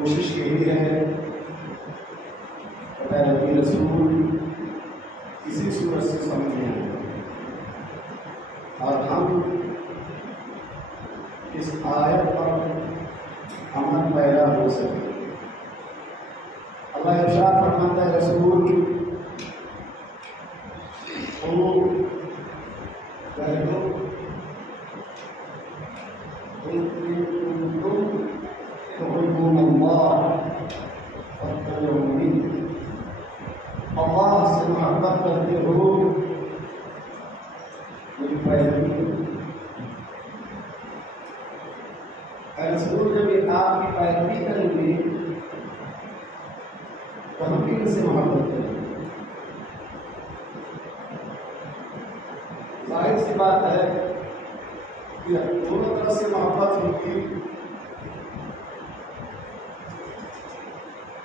कोशिश यही है नबी रसूल इसी सूरत से समझें और हम इस आयत पर अमल पैदा हो सके। अल्लाह इरशाद फरमाता है रसूल अल्लाह से मोहब्बत करते हो रसूल जब आपकी पैरवी करेंगे तो हम भी इनसे मोहब्बत करेंगे। जाहिर सी बात है कि दोनों तरफ से मोहब्बत होगी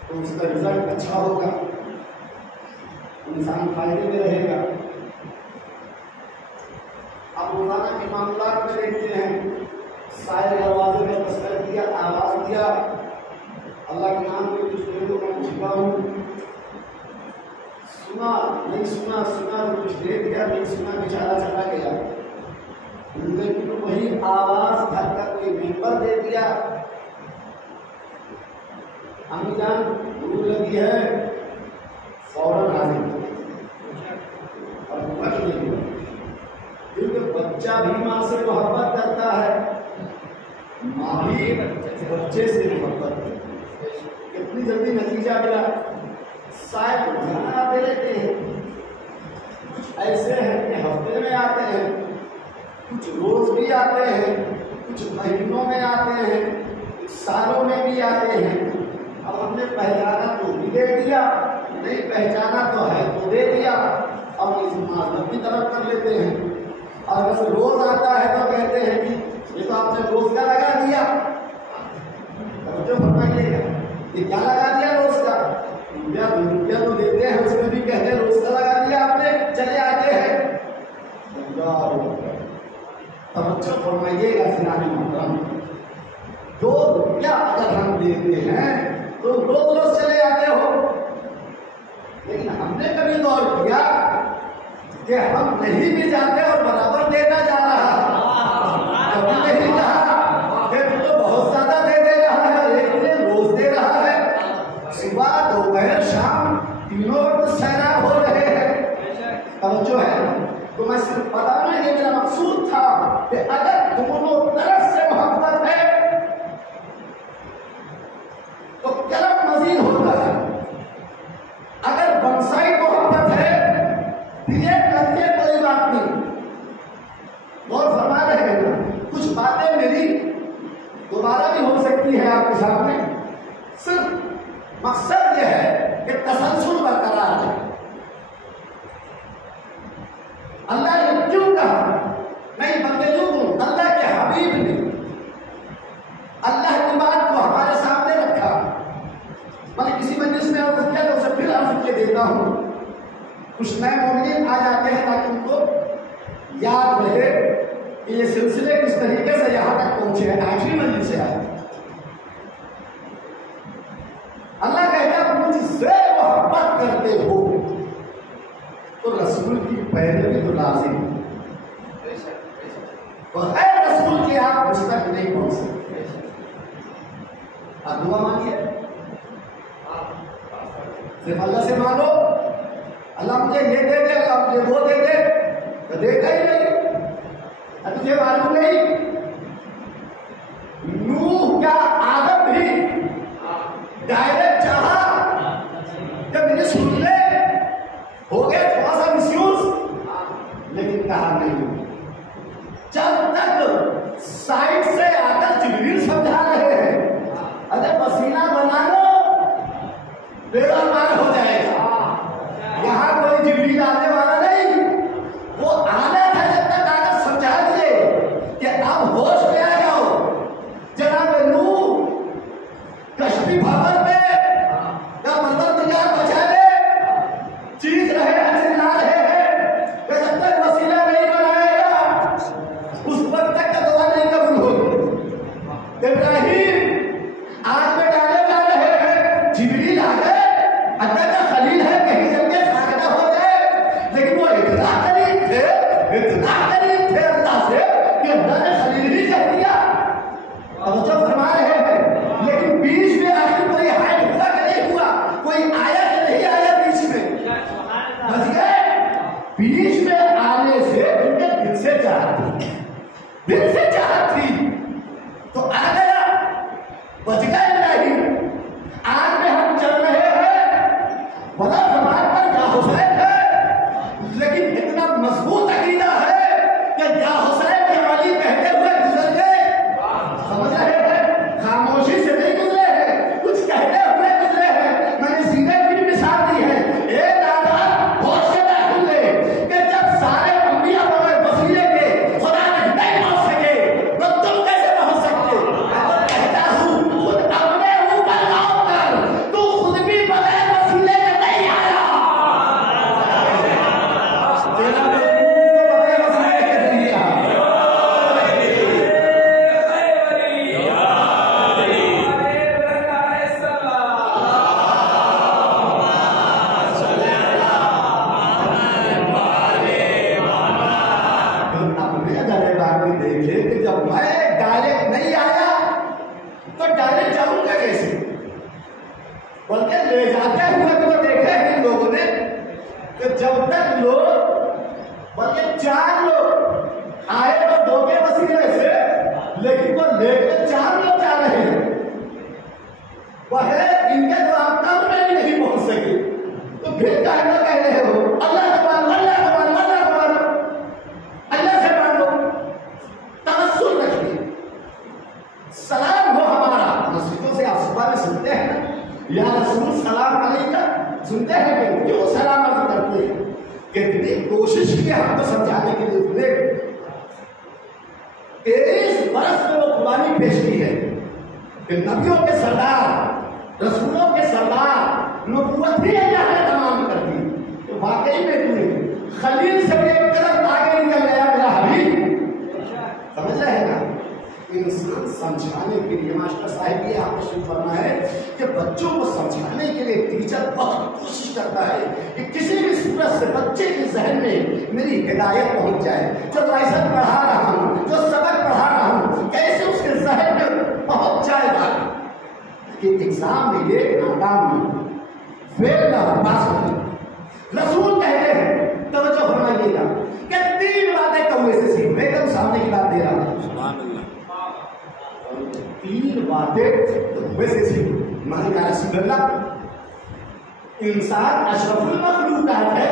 तो उसका रिजल्ट अच्छा होगा, इंसान फायदे में रहेगा। आप रोजाना के मामलात में देखते हैं, सारे दरवाजे में दस्तक दिया, आवाज दिया, अल्लाह के नाम में कुछ दे दो, मैं झुका हूँ, सुना नहीं सुना, सुना तो कुछ दे दिया, नहीं सुना बेचारा चला गया। लेकिन वही आवाज घर का कोई मेंबर दे दिया, अम्मी जान भूख लगी है, फौरन हाजिर और बच नहीं हुआ। क्योंकि बच्चा भी माँ से मोहब्बत करता है, माँ भी बच्चे से मोहब्बत करती है। कितनी जल्दी नतीजा मिला। शायद रोजाना आते रहते हैं, कुछ ऐसे हैं कि हफ्ते में आते हैं, कुछ रोज भी आते हैं, कुछ महीनों में आते हैं, कुछ सालों में भी आते हैं। अब हमने पहचाना तो भी दे दिया, नहीं पहचाना तो है तो दे दिया, अब इस माजरत की तरफ कर लेते हैं। और अगर रोज आता है तो कहते हैं कि ये तो आपने रोज का लगा दिया। जो फरमाइएगा ये क्या लगा दिया रोज का? रुपया तो देते हैं, उसमें भी कहते हैं रोज का लगा दिया आपने, चले आते हैं। तवज्जो फरमाइएगा सिनानी मोहतरम, 2 रुपया अगर हम देते हैं तो रोज चले आते हो। लेकिन हमने कभी गौर किया कि हम नहीं भी जाते और बराबर देता जा रहा है। कभी नहीं कहा कि तू तो बहुत ज्यादा दे रहा है, लेकिन रोज दे रहा है। सुबह दोपहर शाम तीनों वक्त सैराब हो रहे हैं। तवज्जो है। तो मैं सिर्फ बताना ये मेरा मकसूद था कि अगर दोनों तरफ से मोहब्बत है तो करम मजीद होता है। आपके सामने। सिर्फ मकसद यह है कि तसलसल बरकरार है। अल्लाह ने क्यों कहा? नहीं बंदे लोग, अल्लाह के हबीब ने अल्लाह की बात को हमारे सामने रखा। मैंने किसी मजलिस में अर्ज किया तो उसे फिर अर्ज के देता हूं। कुछ नए मोमिन आ जाते हैं ताकि उनको याद रहे कि ये सिलसिले किस तरीके से यहां तक पहुंचे हैं, आखिरी मंजिल से आए। अल्लाह कहता मुझसे मोहब्बत करते हो तो रसूल की पैरवी तो लाजिम, बगैर रसूल के आप मुझ तक नहीं पहुंच सकते। आप दुआ मांगिए, सिर्फ अल्लाह से मांगो, अल्लाह मुझे ये दे दे, अल्लाह मुझे वो दे दे, तो देगा ही नहीं। तुझे मालूम नहीं नूह क्या आदम भी डायरेक्ट चाहा कि मुझे सुन ले, हो गया थोड़ा सा मिसयूज, लेकिन कहा नहीं। जब तक साइड से आकर जिब्रील समझा रहे हैं अरे पसीना बना लो बेड़ा पार हो जाएगा, यहां कोई जिब्रील आने वाला नहीं। वो आना था जब तक आकर समझा दिए कि अब होश में आ जाओ। जनाब नूह कश्ती भवन में या परवरदिगार बचा ले, चीख रहे हैं, चिल्ला रहे हैं कि जब तक वसीला नहीं बनाएगा उस वक्त तक का दुआ नहीं कबूल होगी। इब्राहिम आग में डाले जा रहे हैं, जिब्रील आ गए, अल्लाह का खलील है, कहीं जल्दी सागना हो जाए, लेकिन वो इतना करीब थे अल्लाह से कि अल्लाह ने खलील ही कह दिया। और जो फरमा रहे हैं, लेकिन बीच में आखिर कोई हाइड हुआ कि नहीं हुआ, कोई आया कि नहीं आया बीच में, बच गए। बीच में आने से उनके दिल से चाहत थी तो आ गया, बच गए नहीं। आज में हम चल रहे हैं, बड़ा जमात पर क्या हुसैन है, लेकिन इतना मजबूत अकीदा है कि क्या हुसैन के वाली कहते हुए गुजर गए। समझ रहे हैं, खामोशी से नहीं गुजरे हैं, कुछ कहते हुए गुजरे हैं। मैंने सीधे की मिसाल दी है, ए दादा होश से ना खुले कि जब सारे अंबिया बगैर वसीले के खुदा तक नहीं पहुंच सके तो तुम कैसे पहुंच सकते? मैं कहता हूं खुद अपने ऊपर गाँव कर, तू खुद भी बगैर वसीले के नहीं आया। तेरा बगैर वसीले के नहीं आया। अपने जनेबाग में देखे कि जब मैं डायरेक्ट नहीं आया तो डायरेक्ट जाऊंगा कैसे, बल्कि ले जाते हुए तो देखे हैं लोगों ने कि जब तक लोग, बल्कि 4 लोग आए तो 2 के वसीले से, लेकिन वो लेकर 4 लोग जा रहे हैं, वह इनके रास्ता में भी नहीं पहुंच सके। तो फिर कहना कह रहे हो अल्लाह से मांगो, अल्लाह से मांगो, अल्लाह से मांगो, अल्लाह से मांगो, तवस्सुल रखिए, सलाम हो हमारा। मस्जिदों से आप सुबह में सुनते हैं या रसूल सलाम अलैका, सुनते हैं कि क्यों सलाम अर्ज करते हैं। कितनी कोशिश की हमको समझाने के लिए उसने 23 वर्ष में वो कुर्बानी पेश की है कि नबियों के सरदार, रसूलों के सरदार, नबूवत ही अल्लाह ने तमाम कर दी। तो वाकई में तू खलील से एक कदम आगे निकल गया मेरा हबीब। समझ रहे हैं ना? इंसान समझाने के लिए, मास्टर साहब ये आपको शुरू करना है कि बच्चों को समझाने के लिए टीचर बहुत कोशिश करता है कि किसी भी सूरत से बच्चे के जहन में मेरी हिदायत पहुंच जाए। जो लाइसेंस पढ़ा रहा हूं, जो सबक पढ़ा रहा हूं, कैसे उसके जहन में पहुंच जाएगा कि एग्जाम में ये नाकाम नहीं, फेल ना हो, पास हो। रसूल कहते हैं, तवज्जो फरमाइएगा कि 3 बातें कौए से सीख, मैं एकदम सामने की बात दे रहा हूं, 3 बातें कौए से सीख। मैंने कहा रसूलुल्लाह, इंसान अशरफुल मखलूकात है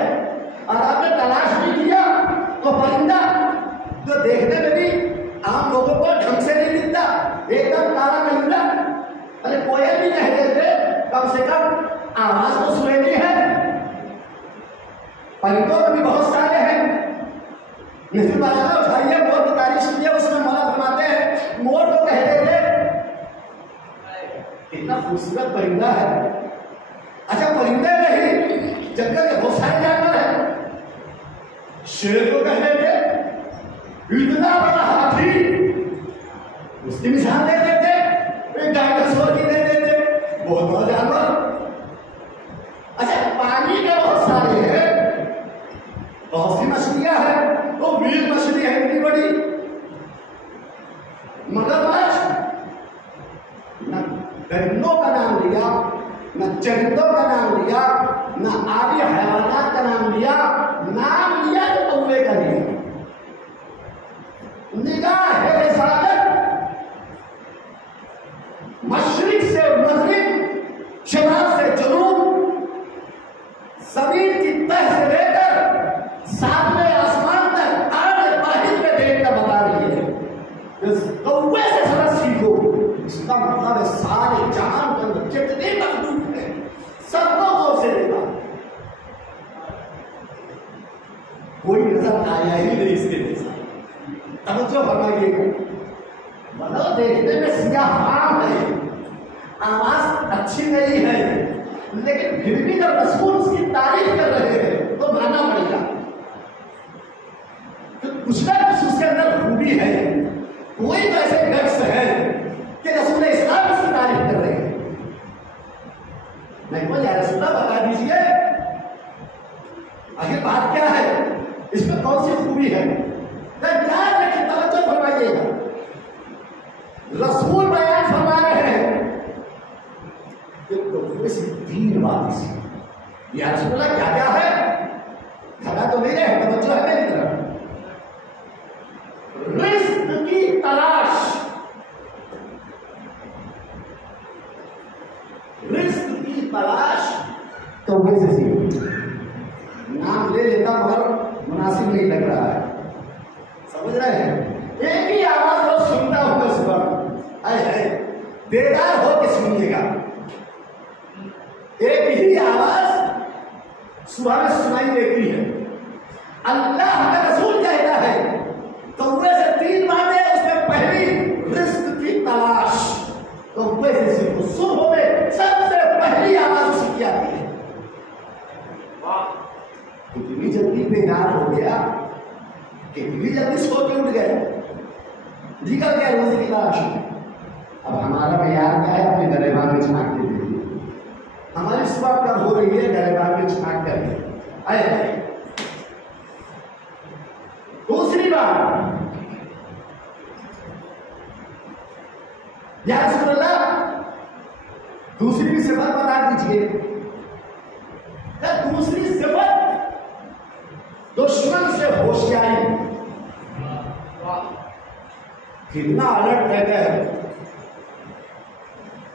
और आपने तलाश भी किया तो परिंदा जो देखने में भी आम लोगों को ढंग से नहीं दिखता, एकदम काला नंगा, कोयल भी कह देते कम से कम आवाज तो सुनेगी है। परिंदों में भी बहुत सारे हैं, नितिन बाजारा उठाइए मोर की तारीफ सुनिए, उसमें मौला फरमाते हैं मोर को कह देते कितना खूबसूरत परिंदा है। अच्छा परिंदे नहीं, जंगल के बहुत सारे जानवर हैं। शेर को कह देते इतना बड़ा हाथी, उसकी मिसाल दे देते, एक डायनासोर की दे देते, बहुत बड़ा जानवर। अच्छा पानी में बहुत सारे हैं, बहुत सी मछलियां हैं, तो वीर मछली है इतनी बड़ी, मगरमच्छ, न परिंदों का नाम लिया, न चरिंदों का नाम लिया, न आदि हैवानात का नाम लिया, नाम लिया तो कौवे का लिया। निगाह है रिसालत, मशरिक से मगरिब, शमाल से जनूब, जमीन की तह से लेकर सातवें आसमान तक आगे बाहिर में देखकर बता रही है। इस कौवे से सबक सीखो, इसका मतलब है सारे जहान के अंदर जितने मखलूक हैं सबको गौर से देखा, कोई नजर आया ही नहीं इसके जैसा। तवज्जो फरमाइएगा, मतलब देखने में सियाह है, आवाज अच्छी नहीं है, लेकिन फिर भी जब रसूल उसकी तारीफ कर रहे हैं तो मानना पड़ेगा तो कुछ ना कुछ उसके अंदर खूबी है। कोई तो ऐसे गट्स है कि रसूल इस्लाम उसकी तारीफ कर रहे हैं। नहीं बोल यार रसूल बता दीजिए आखिर बात क्या है, इसमें कौन सी खूबी है। याद रखिए, तवज्जो फरमाइएगा, रसूल बयान फरमा रहे हैं कि तीन बात इसी या रसूलुल्लाह क्या क्या है, धरा तो नहीं रहे, तवज्जो है मेरी तरफ। रिस्क की तलाश, रिस्क की तलाश कौवे से सीखो। नाम ले लेता मगर मुनासिब नहीं लग रहा है, समझ रहे हैं। एक ही आवाज रोज सुनता होगा सुबह, है बेदार हो के सुनिएगा, एक ही आवाज सुबह में सुनाई देती है। अल्लाह का रसूल कहता है कौवे से तीन बातें, उसमें पहली रिस्क की तलाश, कौवे से सीखो। सुबह में सबसे पहली आवाज उसी की आती है। कितनी जल्दी बेदार हो गया, कितनी जल्दी सो के उठ गए, निकल गए रोजी की तलाश में। अब हमारा मैयार क्या है, अपने गरेबान में झांक के देखिए, हमारी सुबह कब हो रही है, गरेबान में झांक कर आए। दूसरी बात, या रसूलल्लाह दूसरी भी सिफत बता दीजिए। दूसरी सिफत दुश्मन से होशियारी, कितना अलर्ट रहता है।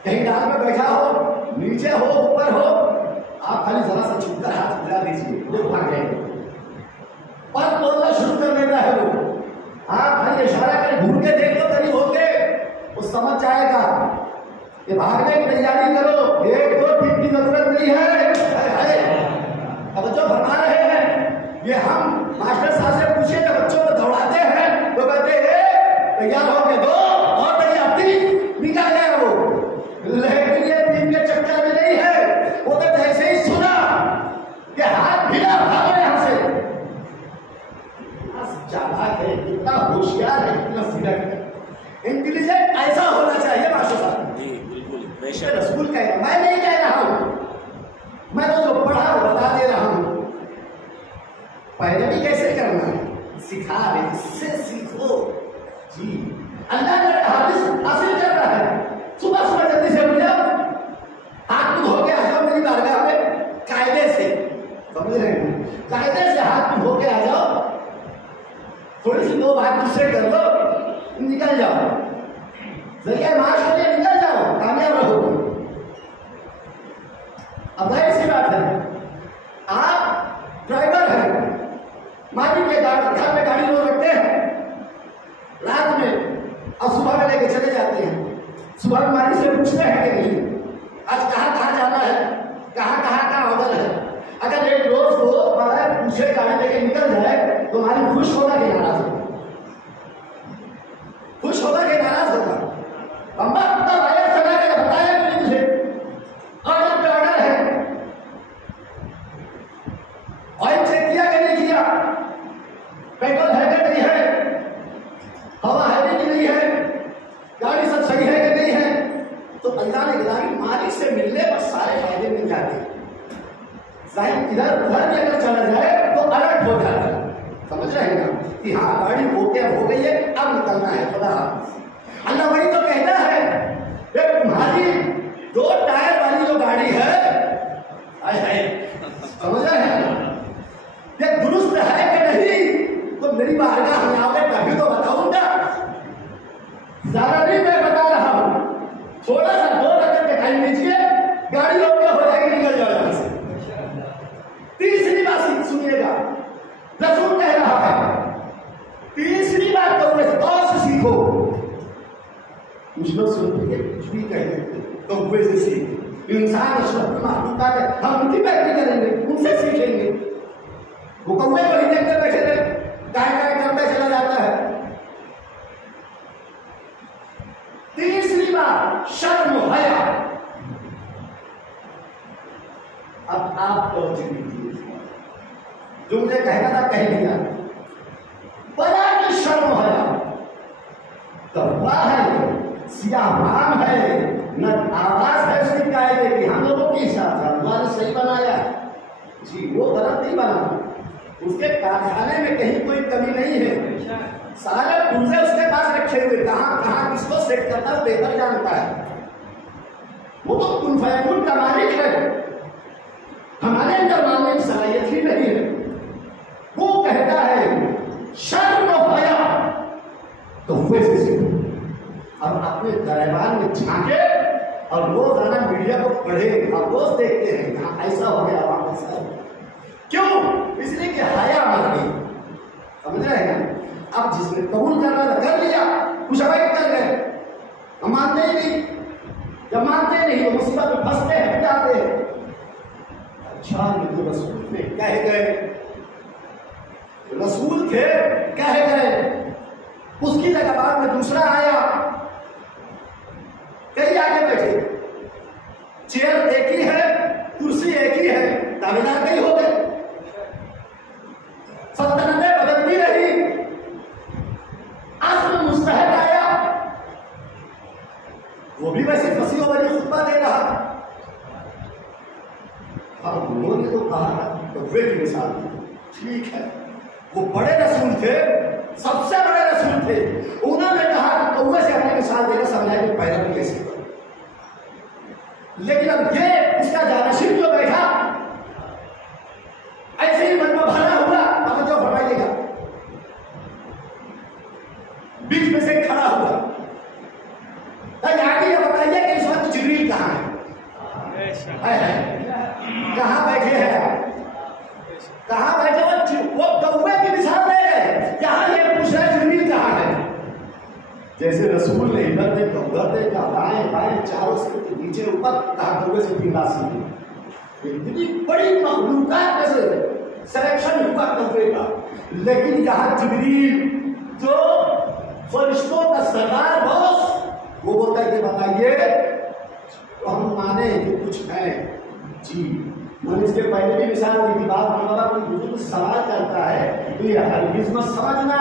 कहीं डाल में बैठा हो, नीचे हो, ऊपर हो, आप खाली जरा सा छुपकर हाथ हिला दीजिए, वो भाग जाएगा। पर बोलना शुरू कर देता है वो, आप खाली इशारा कर घूम के देख लो करीब होके, वो समझ जाएगा कि भागने की तैयारी करो, एक दो टीम की जरूरत नहीं है। अब जो फरमा रहे हैं, ये हम मास्टर साहब से पूछे जब बच्चों को दौड़ाते हैं तो कहते हैं तैयार हो गए दो और तैयार तीन, निकाल गया वो। लेकिन ये टीम के चक्कर में नहीं है, वो तो जैसे ही सुना कि हाथ भिड़ा, भागो यहां से। चालाक है, कितना होशियार है, कितना सीधा है, इंटेलिजेंट ऐसा होना चाहिए मास्टर साहब। जी बिल्कुल, रसूल कह रहा, मैं नहीं कह रहा हूं, मैं तो जो पढ़ा बता दे रहा हूं। पैरवी कैसे करना है सिखा रहे, इससे सीखो जी। अल्लाह ने हदीस हासिल कर रहा है, सुबह सुबह जल्दी से उठ जाओ, हाथ धो के आ जाओ मेरी बारगाह में, कायदे से, समझ रहे हैं, कायदे से हाथ धो के आ जाओ, थोड़ी सी दो बात मुझसे कर लो, निकल जाओ, जरिए मार्च के लिए निकल जाओ, कामयाब रहो। अब जाहिर सी बात है, आप ड्राइवर हैं, मालिक के घर में गाड़ी रोक रखते हैं रात में और सुबह में लेके चले जाते हैं। सुबह में मालिक से पूछते हैं कि नहीं आदमी खुश होगा कि नाराज होगा? खुश होगा कि नाराज होगा? अम्मा तब आया चला के बताया कि मुझे ऑर्डर पे ऑर्डर है, ऑयल चेक किया कि नहीं किया, पेट्रोल है कि नहीं है, हवा है कि नहीं है, गाड़ी सब सही है कि नहीं है। तो अल्लाह ने गिलामी मालिक से मिलने पर सारे फायदे मिल जाते हैं। जाहिर इधर उधर भी अगर चला जाए तो अलर्ट हो जाता है, समझ रहे हैं ना कि हाँ गाड़ी ओके हो गई है, अब निकलना है, खुदा हाफिज़। अल्लाह वही तो कहता है कि तुम्हारी 2 टायर वाली जो गाड़ी है, समझ रहे हैं, ये दुरुस्त है कि नहीं, तो मेरी बारगाह में आओगे तभी तो बताऊंगा। ज्यादा नहीं मैं बता रहा हूं, थोड़ा सा 2 रकम के टाइम लीजिए, गाड़ी ओके हो जाएगी, निकल जाओ यहां से। तीसरी बात सुनिएगा, रसूल कह रहा है, तीसरी बात कौवे से गौर से सीखो। कुछ लोग सुनते कुछ भी कह देते, कौवे से सीखो। इंसान अशरफुल मखलूकात है, हम उनकी पैरवी करेंगे, उनसे सीखेंगे। वो कौवे को ही देखते बैठे थे, गाय गाय करता चला जाता है। तीसरी बात शर्म हया। अब आप तवज्जो कीजिए, जो मुझे कहना था कह दिया। बड़ा की शर्म हया, तकवा है, सियाहवान है, न आवाज है उसकी कायदे की। हम लोगों के हिसाब से अल्लाह ने सही बनाया जी, वो गलत नहीं बना। उसके कारखाने में कहीं कोई कमी नहीं है, सारे पुर्जे उसके पास रखे हुए, कहां कहां किसको सेट करता है बेहतर जानता है। वो तो कुन फयकुन का मालिक है, हमारे अंदर मानने की सलाहियत ही नहीं है। वो कहता है शर्म हया, तो वैसे सीखो। अब अपने दरबार में झांके और रोजाना मीडिया को पढ़े और रोज देखते हैं यहाँ ऐसा हो गया, वहां ऐसा हो गया। क्यों? इसलिए कि हया मर गई, समझ रहे हैं। अब जिसने कबूल करना था कर लिया, कुछ अवैध कर गए, हम मानते ही नहीं। जब मानते नहीं तो मुसीबत में फंसते हैं, जाते हैं। अच्छा ये तो रसूल थे कह गए, रसूल थे कह गए, उसकी जगह बाद में दूसरा आया, कई आगे बैठे, चेयर एक ही है, कुर्सी एक ही है, दावेदार कई हो गए, सल्तनतें बदलती रही, आखिर मुस्तहक आया, वो भी वैसे फंसी वाली खुतबा दे रहा। अब उन्होंने तो कहा तो वे भी मिसाल ठीक है, वो बड़े रसूल थे, सबसे बड़े रसूल थे, उन्होंने कहा कि कौवे से अपनी मिसाल देकर समझाए कि पैरवी कैसे करो। लेकिन अब ये उसका जानशीन जो बैठा ऐसे ही मन में भरा हुआ, अब जो फरमाइएगा, बीच में से खड़ा हुआ, आगे ये बताइए कि इस वक्त जिब्रील कहाँ है? कहाँ बैठे हैं? कहाँ बैठे? वो कौवे की मिसाल दे गए, यहाँ ये पूछ रहा है जिब्रील कहाँ है। जैसे रसूल ने इधर देखा उधर देखा, दाएं बाएं चारों से नीचे ऊपर, कहा कौवे से 3 राशि है। इतनी बड़ी मखलूकात में से सिलेक्शन हुआ कौवे का, लेकिन यहाँ जिब्रील जो फरिश्तों का सरदार बॉस, वो बोलता है कि बताइए तो हम माने कि कुछ है जी। मैंने इसके पहले भी मिसाल दी थी, बात हमारा कोई बुजुर्ग सवाल करता है तो ये हरगिज़ मत समझना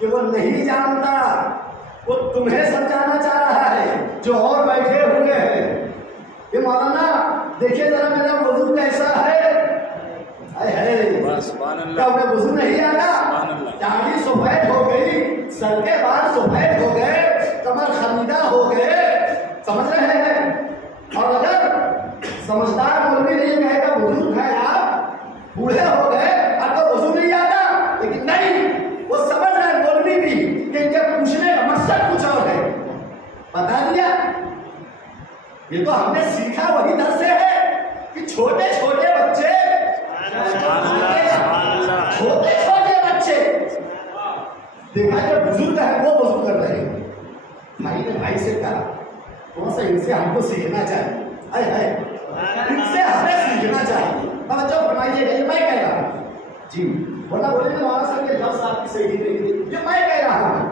कि वो नहीं जानता, वो तुम्हें समझाना चाह रहा है जो और बैठे हुए हैं। ये मौलाना देखिए जरा मेरा वजू कैसा है, क्या उन्हें वजू नहीं आना? दाढ़ी सफेद हो गई, सर के बाल सफेद हो गए, कमर खमीदा हो गए, समझ रहे हैं। और अगर समझदार मौलवी नहीं कहेगा बुजुर्ग है आप, बूढ़े हो गए, आपको वजू नहीं आता, लेकिन नहीं, वो समझ रहे मौलवी भी कि इनके पूछने का मकसद कुछ और है, बता दिया। ये तो हमने सीखा वही दर से है कि छोटे छोटे बच्चे देखा जो बुजुर्ग है वो वजू कर रहे हैं। भाई ने भाई से कहा कौन सा इनसे हमको सीखना चाहिए, इनसे हमें सीखना चाहिए। तवज्जो फरमाइएगा, ये मैं कह रहा हूँ जी। वरना बोलेंगे मौलाना साहब के लफ्ज आपकी सही नहीं, ये मैं कह रहा हूं।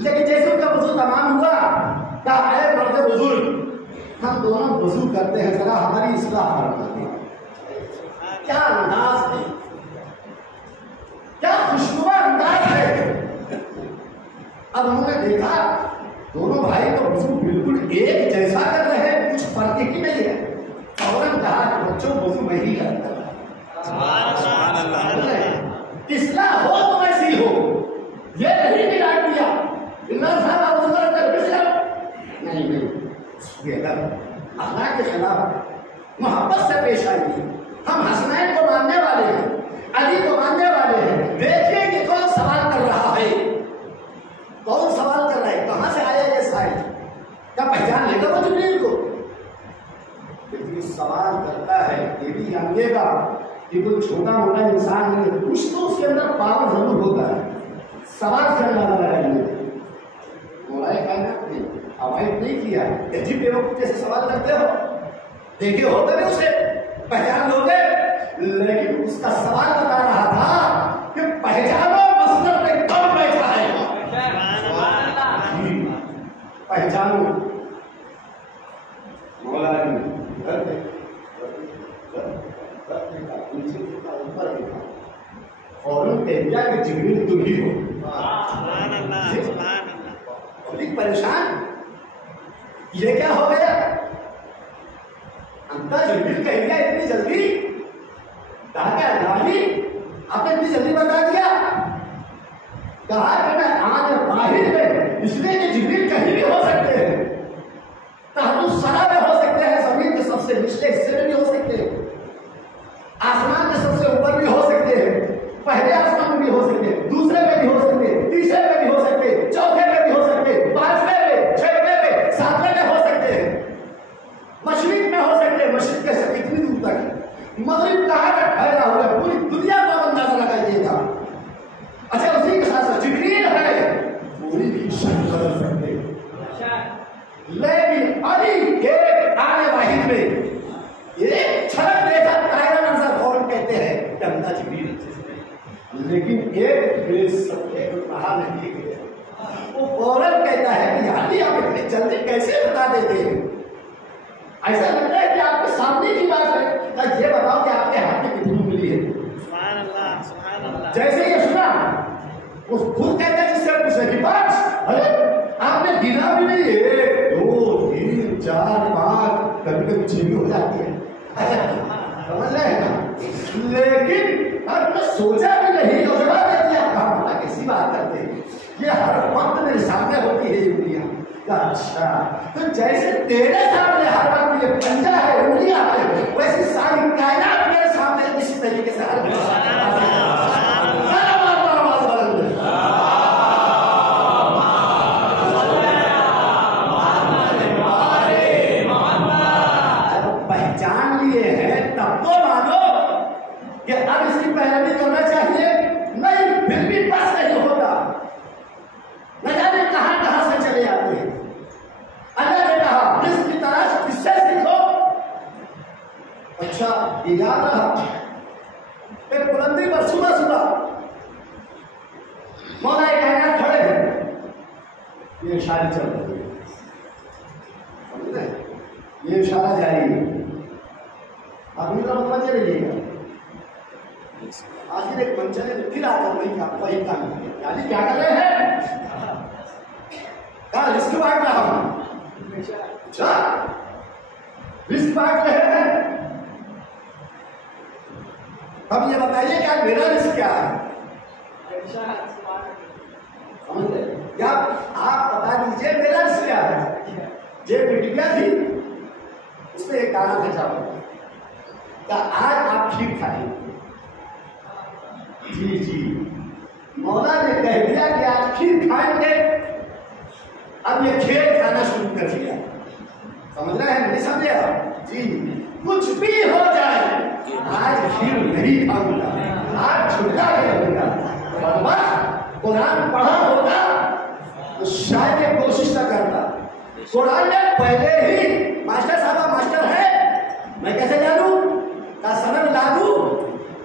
लेकिन जैसे उनका वजू तमाम हुआ, क्या ऐ मर्द बुजुर्ग हम दोनों वजू करते हैं, जरा हमारी इस्लाह फरमाइए। क्या अंदाज है, क्या खुशनुमा अंदाज है। अब हमने देखा दोनों भाई तो वजू बिल्कुल एक जैसा कर रहे हैं, कुछ फर्क ही नहीं है। फौरन कहा कि बच्चों वजू मैं ही करता हूं, इस्लाह हो तो ऐसी हो, ये नहीं बिगाड़ दिया नहीं नहीं, ये अखलाक के खिलाफ मोहब्बत से पेश आएगी। हम हसनैन को मानने वाले हैं, अली को मानने वाले हैं। देखिए कि कौन सवाल कर रहा है, कौन सवाल कर रहा है, कहां से आया ये साइड, क्या पहचान लेगा वो जिब्रील को? लेकिन सवाल करता है, ये भी जानिएगा कि कोई छोटा मोटा इंसान नहीं है, कुछ तो उसके अंदर पावर जरूर होता है। सवाल करने वाला है, अवॉइड नहीं किया, अजीब बेवकूफ जैसे सवाल करते हो, देखे हो तभी उसे पहचान लोगे। लेकिन उसका सवाल बता रहा था कि पहचानो मसलन में कौन बैठा है, पहचानो। मौला फौरन कह दिया कि जिब्रील तुम ही हो। परेशान, ये क्या हो गया? अंतर जिब्रील कह दिया इतनी जल्दी, कहा क्या गाली आपने इतनी जल्दी बता दिया? कहा कि मैं आज बाहिर में, इसलिए कि जिब्रील कहीं भी हो सकते हैं, तहत सरा में हो सकते हैं, जमीन के सबसे निचले हिस्से में भी हो सकते हैं, आसमान के सबसे ऊपर भी हो सकते हैं, पहले आसमान में भी हो सकते हैं, दूसरे में भी हो सकते हैं, तीसरे में भी हो सकते हैं, चौथे में भी हो सकते हैं, पांचवें में, छठवें में, सातवें में हो सकते हैं, मशरिक में हो सकते हैं। मशरिक कैसे, कितनी दूर तक, मगरिब कहां तक फैला हुआ है, पूरी दुनिया को अंदाजा लगाइएगा। अच्छा, उसी के साथ जिब्रील है, पूरी भी शक्ल बदल सकते हैं। लेकिन अली के आने वाहिद में एक झलक देखा, तायरा नजर फौरन कहते हैं कि अंदा जिब्रील। लेकिन एक सबके कहा नहीं गया, वो फौरन कहता है कि अली आप इतनी जल्दी कैसे बता देते हैं? ऐसा लगता है कि आपके सामने की बात है। ये बताओ कि आपके हाथ में कितनी उंगली है? सुभान अल्लाह, सुभान अल्लाह। जैसे ये सुना, वो खुद कहता है जिससे पूछे कि पांच, अरे आपने गिना भी नहीं है, 2 3 4 5, कभी कभी 6 भी हो जाती है, समझ रहे हैं ना? लेकिन आपने सोचा भी नहीं और जवाब दे दिया, कहा कैसी बात करते हैं, ये हर वक्त मेरे सामने होती है ये उंगलियां। अच्छा, तो जैसे तेरे सामने हर वक्त ये पंजा है, उंगलियां है, वैसे सारी कायनात मेरे सामने इसी तरीके से हर पहचान लिए हैं, तब तो मानो कि अब इसकी पैरवी करना चाहिए। नहीं, फिर भी बस नहीं होता, न जाने कहां कहां से चले आते हैं। अल्लाह ने कहा इसकी तलाश किससे सीखो। अच्छा, ये याद रहा, एक बुलंदी पर सुबह सुबह मौला कायनात खड़े हैं, ये इशारे चल रहे हैं, समझ रहे, ये इशारा जारी है, अपनी तरफ मत रहिएगा। आखिर एक मंचर ने फिर आकर वही काम किया, यानी क्या कर रहे हैं? कहा रिस्क बांट रहा हूं। अच्छा, रिस्क बांट रहे हैं, अब ये बताइए क्या मेरा रिस्क क्या है? समझ रहे? क्या आप बता दीजिए मेरा रिस्क क्या है? जे बिटिया थी, उसमें एक गाना भेजा हुआ, आज आप खीर खाइए। जी जी, मौला ने कह दिया कि आज खीर खाएंगे, अब ये खेल खाना शुरू कर दिया। समझ रहे हैं, नहीं समझे आप? जी, कुछ भी हो जाए, आज खीर नहीं खाऊंगा, आज छुट्टा रहूंगा। कुरान पढ़ा होता तो शायद ये कोशिश न करता। कुरान ने पहले ही, मास्टर साहब मास्टर है, मैं कैसे जानूं? का सनद ला दूं?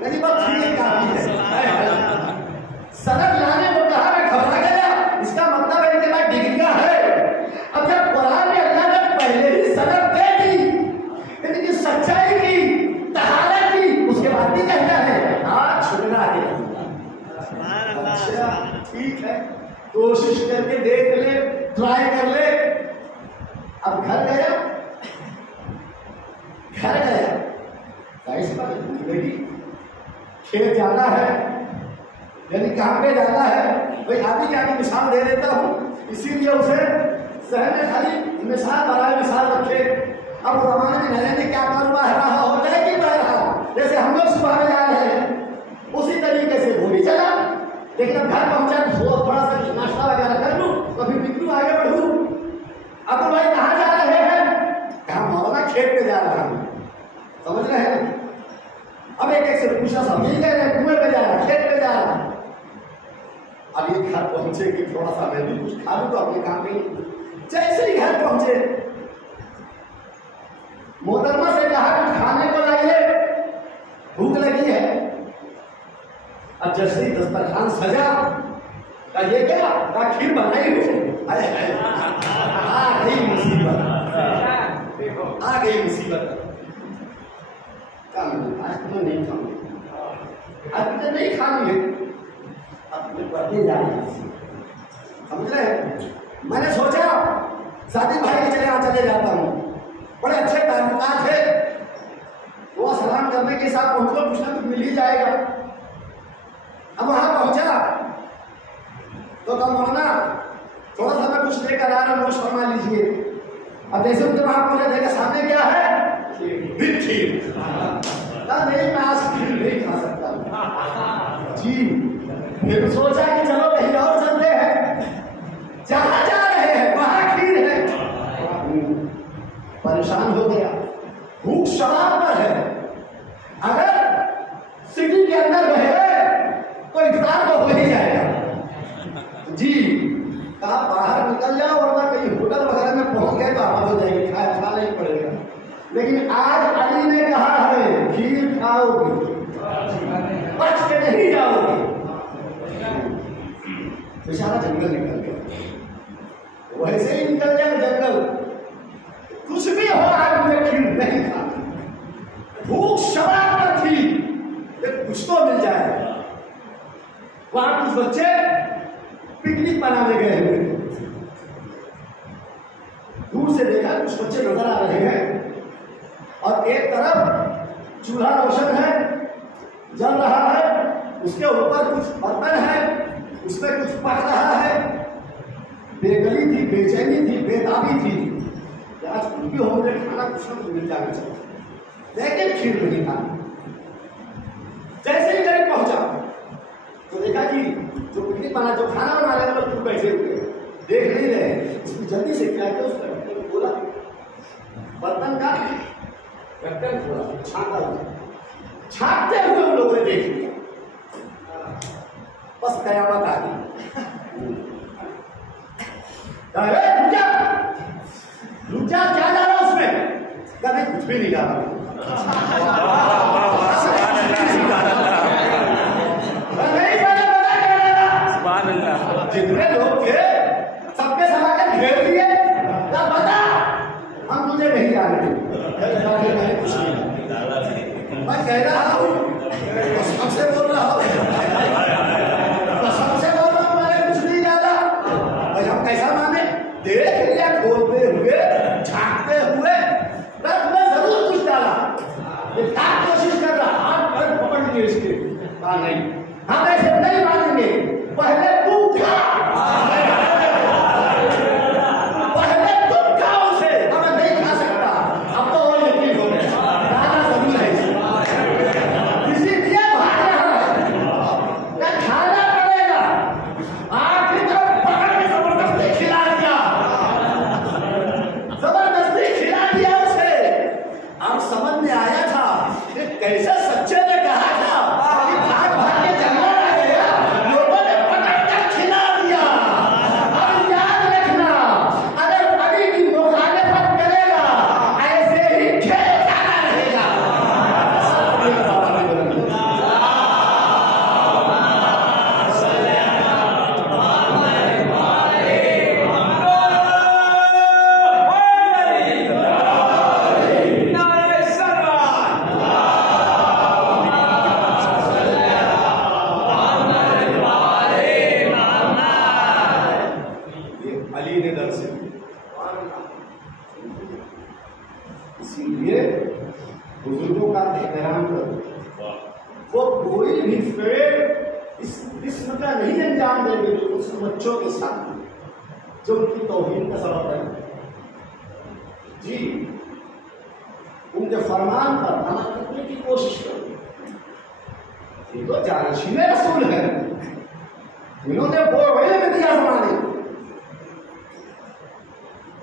नहीं, बस काफी है। घर गया, जाहिर बात है भूख लगी, खेत जाना है, यानी काम पे जाना है। भाई आदमी की आगे मिसाल दे देता हूँ, इसीलिए उसे शहर में खाली मिसाल बनाए, मिसाल रखे। अब जमाने में न जाने क्या कारोबार रहा हो, चाहे कि बह रहा हो, जैसे हम लोग सुबह में जा रहे हैं उसी तरीके से वो भी चला। लेकिन अब घर पहुंचा तो थोड़ा सा नाश्ता वगैरह कर लूँ तो फिर निकलूँ आगे बढ़ूँ। अब तो भाई कहाँ जा रहे हैं? कहा मौलाना खेत पे जा रहा हूँ, समझ रहे हैं? अब एक एक से पूछा, सब मिल गए, कुएं पे जा रहा, खेत पे जा रहा। अब ये घर पहुंचे कि थोड़ा सा मैं भी कुछ खा लूँ तो अपने काम पे। जैसे ही घर पहुंचे मोहतरमा से कहा कुछ खाने को लाइए, भूख लगी है। अब जैसे ही दस्तरखान सजा, का ये क्या का खीर बनाई हो, आ गई मुसीबत, आ गई मुसीबत। आज तुम्हें नहीं खाऊंगी, आज तुझे नहीं खाऊंगी, अब तुम्हें पढ़ने जाना, समझ रहे? मैंने सोचा सादिक भाई के चले जाता हूँ, बड़े अच्छे ताल्लुकात थे, वो सलाम करने के साथ पहुंचो, कुछ ना कुछ मिल ही जाएगा। अब वहां पहुंचा तो कम होना थोड़ा सा मैं कुछ लेकर आ रहा हूँ, नोश फरमा लीजिए। अब जैसे उनके वहां पहुंचा, देखा सामने क्या है, खीर। नहीं मैं आज खीर नहीं खा सकता जी। फिर सोचा कि चलो कहीं और चलते हैं, जहां जा रहे हैं वहां खीर है। परेशान हो गया, भूख शराब पर है, अगर सिटी के अंदर रहे तो इफ्तार तो हो ही जाएगा जी। कहा बाहर निकल जाओ, वरना कहीं होटल वगैरह में पहुंच गए तो आवाज हो जाएगी, खाना ही पड़ेगा। लेकिन आज अली ने कहा है खीर खाओगे, बच के नहीं जाओगे। बेचारा जंगल निकल गया, वैसे ही निकल गया जंगल। कुछ भी हो, आज मुझे खीर नहीं खाती, भूख शराब पर थी, कुछ तो मिल जाए। वहां कुछ बच्चे पिकनिक मनाने गए हुए, दूर से देखा कुछ बच्चे नजर आ रहे हैं, और एक तरफ चूल्हा रोशन है, जल रहा है, उसके ऊपर कुछ बर्तन है, उसमें कुछ पक रहा है। बेगली थी, बेचैनी थी, बेताबी थी, आज कुछ भी हो, मुझे खाना कुछ ना कुछ मिल जाना चाहिए, लेकिन खीर नहीं खाना। जैसे ही करीब पहुंचा तो देखा कि जो पिकनिक बना, जो खाना बना रहे हैं लोग बैठे हुए देख नहीं रहे, इसमें जल्दी से क्या किया, उस पर बोला बर्तन का ढक्कन खोला, छांटा हुआ, छांटते हुए उन लोगों ने देख लिया, बस कयामत आ गई। रुक जा, क्या जा रहा उसमें? कभी कुछ भी नहीं जा रहा। जितने लोग थे सबके समाज घेर लिए, बता हम तुझे नहीं जानते, कुछ नहीं, मैं कह रहा हूँ तो सबसे बोल रहा हूँ, तो सबसे बोल रहा हूँ, मैंने कुछ नहीं जाना। भाई हम कैसा माने? देख लिया खोलते हुए, झांकते हुए, तब मैं जरूर कुछ डाला, कोशिश कर रहा, हाथ पर पकड़ लिए इसके, कहा नहीं हम ऐसे नहीं मानेंगे, पहले तुम खा, पहले तुम खाओ उसे, हमें नहीं खा सकता। अब तो और यकीन हो गया, खाना जरूर है, इसीलिए भाग रहा है, खाना पड़ेगा। आखिर तरफ पकड़ के जबरदस्ती खिला दिया, जबरदस्ती खिला दिया उसे। अब समझ में आया था कि कैसे सच्चे ने कहा था कि भाग भाग के जंगल आ गया, लोगों ने पकड़ कर खिला दिया। अब याद रखना, अगर अली की मुखालिफत करेगा ऐसे ही खेल खाना रहेगा। अली ने दर्ज किया, इसीलिए बुजुर्गों का एहतराम करो। वो कोई भी फेल इस विश्व का नहीं अंजाम देंगे जो उस बच्चों के साथ जो उनकी तौहीन का सबब है। जी, उनके फरमान पर अमल करने की कोशिश करो। ये तो जानशीन रसूल है, इन्होंने बोल में दिया जमाने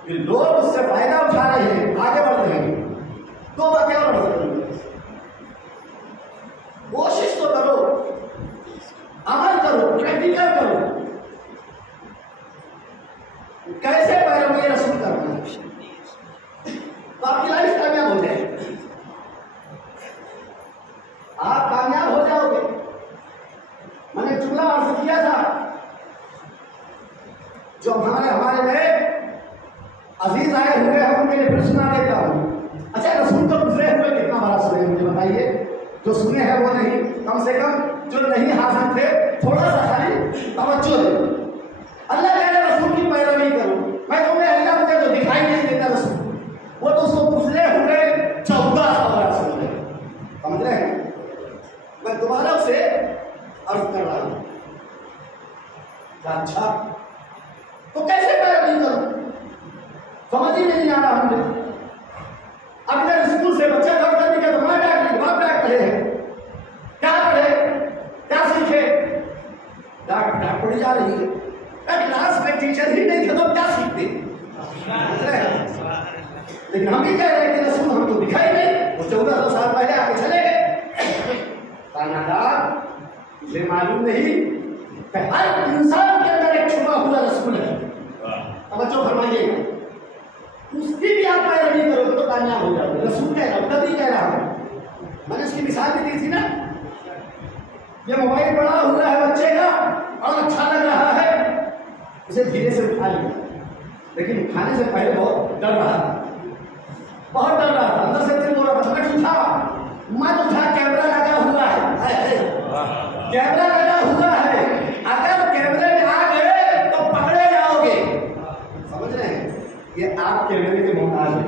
कि लोग उससे फायदा उठा रहे हैं, आगे बढ़ रहे हैं, तो वह क्या बढ़ सकते? कोशिश तो करो, अमल करो, प्रैक्टिकल करो। कैसे पैरवी रसूल करना है तो आपकी लाइफ कामयाब हो जाएगी, आप कामयाब हो जाओगे। मैंने जुमला अर्ज किया था, जो हमारे नए अजीज आए हुए हैं उनके लिए फिर सुना देता हूं। अच्छा, रसूल तो गुजरे हुए कितना बड़ा सुने, मुझे बताइए। जो सुने हैं वो नहीं, कम से कम जो नहीं हाजिर थे थोड़ा सा खाली तवज्जो दे। अल्लाह कह रहे रसूल की पैरवी करो। मैं कहूँगा अल्लाह मुझे तो दिखाई नहीं देता रसूल, वो तो उसको गुजरे हुए 1400 रसूल है, समझ रहे हैं? मैं दोबारा उसे अर्ज कर रहा हूं। अच्छा, तो कैसे पैरवी करो? समझ ही नहीं आ रहा मुझे। अगले स्कूल से बच्चा कब करने का तो मैं बाप डाक पढ़े हैं, क्या पढ़े, क्या सीखे? डाक पढ़ी जा रही है। क्लास में टीचर ही नहीं थे तो क्या सीखते? लेकिन हम ही कह रहे हैं कि रसूल हम तो दिखाई नहीं, वो 1400 साल पहले आके चले गए। मुझे मालूम नहीं कि हर इंसान के अंदर एक छुपा हुआ रसूल है। तवज्जो फरमाइएगा, उसकी भी आप पैरवी करोगे तो कामयाब हो जाओगे। रसूल कह रहा हूं, तभी कह रहा हूं। मैंने इसकी मिसाल भी दी थी ना, ये मोबाइल पड़ा हुआ है बच्चे का और अच्छा लग रहा है, उसे धीरे से उठा लिया, लेकिन उठाने से पहले बहुत डर रहा था, बहुत डर रहा था। अंदर से दिल बोल रहा था मत उठा, कैमरा लगा हुआ है, कैमरा लगा हुआ है, अगर कैमरे में आ गए तो पकड़े जाओगे। समझ रहे हैं? ये आप कैमरे के मोहताज है,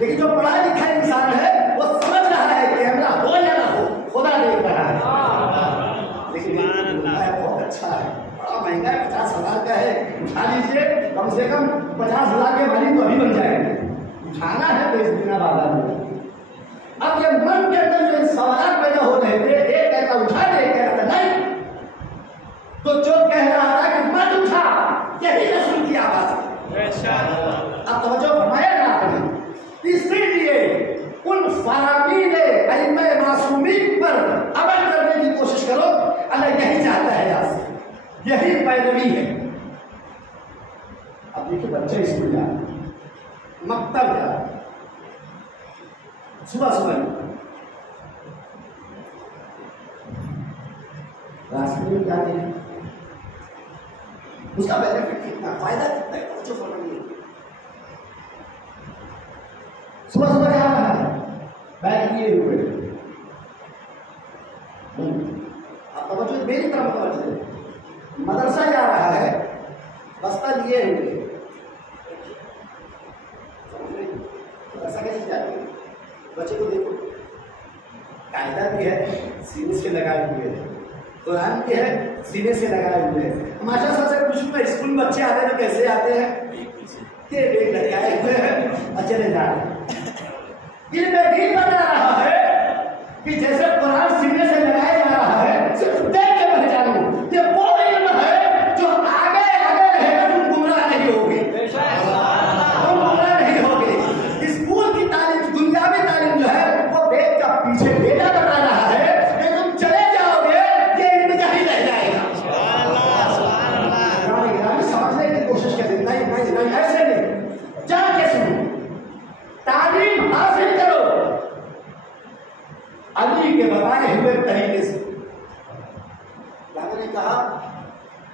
लेकिन जो पढ़ा लिखा इंसान है वो समझ रहा है कैमरा हो या ना हो, खुदा देख रहा है। लेकिन बहुत अच्छा है, बड़ा महंगा है, 50,000 का है, उठा लीजिए। कम से कम 50,000 के मालिक तो अभी बन जाएंगे। उठाना है तो इस बिना बाजार में। अब ये मन के अंदर जो सवाल पैदा हो रहे थे, एक कहता उठा दे, कहता नहीं, तो जो कह रहा था कि मत उठा, यही रसूल की आवाज है। अब तवज्जो फरमाया ना आपने। इसीलिए उन फरामीन अइम्मा मासूमीन पर अमल करने की कोशिश करो। अल्लाह यही चाहता है आपसे, यही पैरवी है। अब देखिए बच्चे स्कूल जा रहे, मकतब जा रहे, सुबह रास्ते में जाते हैं, उसका बेनिफिट कितना, फायदा कितना है, कुछ फर्क नहीं है। सुबह जा रहा है, बैग लिए हुए, अब तवज्जो मेरी तरफ तवज्जो, मदरसा जा रहा है, बस्ता लिए हुए, मदरसा कैसे जाते हैं? बच्चे को देखो, कायदा भी है, सीने से लगाए हुए है, कुरान भी है, सीने से लगाए हुए हैं। माशाअल्लाह से पूछूंगा स्कूल में बच्चे आते हैं कैसे आते हैं? ये बेग लगाए हुए हैं और चले जा रहे हैं। इनमें भी बता रहा है कि जैसे कुरान सीने से लगाया जा रहा है, सिर्फ देख के पहचानो, ये वो इल्म है जो आगे आगे रहेगा, तुम गुमराह नहीं होगे, तुम गुमराह नहीं होगे। स्कूल की तालीम, दुनियावी तालीम जो है वो बेग का पीछे बेटा बता रहा है, तुम चले जाओगे ये इल्म यही रह जाएगा। समझने की कोशिश करें, नहीं ऐसे नहीं, जाके सुनो, तालीम हासिल करो अली के बताए हुए तरीके से। मैंने कहा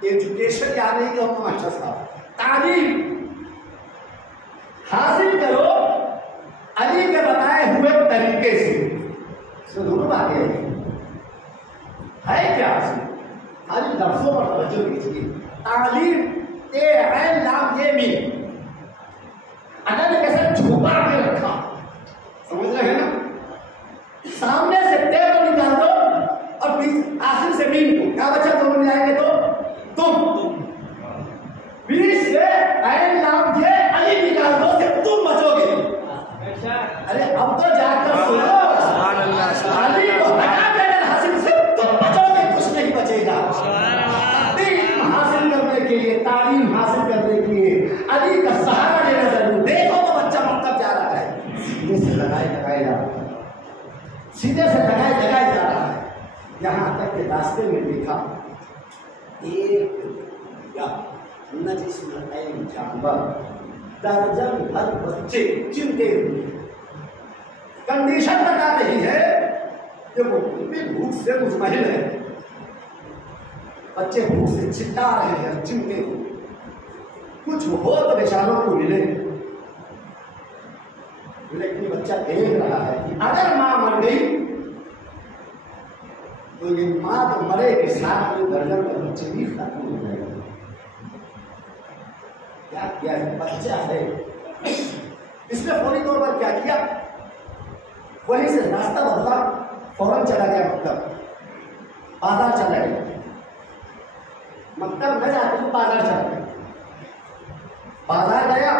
एजुकेशन या नहीं कहूँ मास्टर साहब, तालीम हासिल करो अली के बताए हुए तरीके से। दोनों बातें है क्या? खाली लफ्जों पर तवज्जो दीजिए। तालीम ए लाम ये मीन अल्लाह ने कैसे छुपा के रखा, समझ रहे हैं ना? जाकर सुनो, अली को हटा देना हासिल से तुम बचोगे, कुछ नहीं बचेगा। हासिल करने के लिए, तालीम हासिल करने के लिए अली का सहारा लेना जरूर। देखो वो बच्चा मकतब जा रहा है, सीधे से लगाए लगाए जा रहा है, सीधे से लगाए लगाए जा रहा है। यहाँ तक के रास्ते में देखा एक जानवर, दर्जन भर बच्चे चिंते हुए, कंडीशन बता रही है कि वो भूख से मुजमहिल है, बच्चे भूख से चिल्ला रहे हैं, चिंते हुए, कुछ हो तो बेचारों को मिले। लेकिन बच्चा देख रहा है कि अगर मां मर गई तो ये मां तो मरेगी, साथ में दर्जन का बच्चे भी खत्म हो जाएगा। क्या किया है, बच्चा है, इसने फौरी तौर पर क्या किया, वहीं से रास्ता बदला, फौरन चला गया मकतब, बाजार चला गया, मकतब न जाते तो बाजार चला गया, बाजार गया,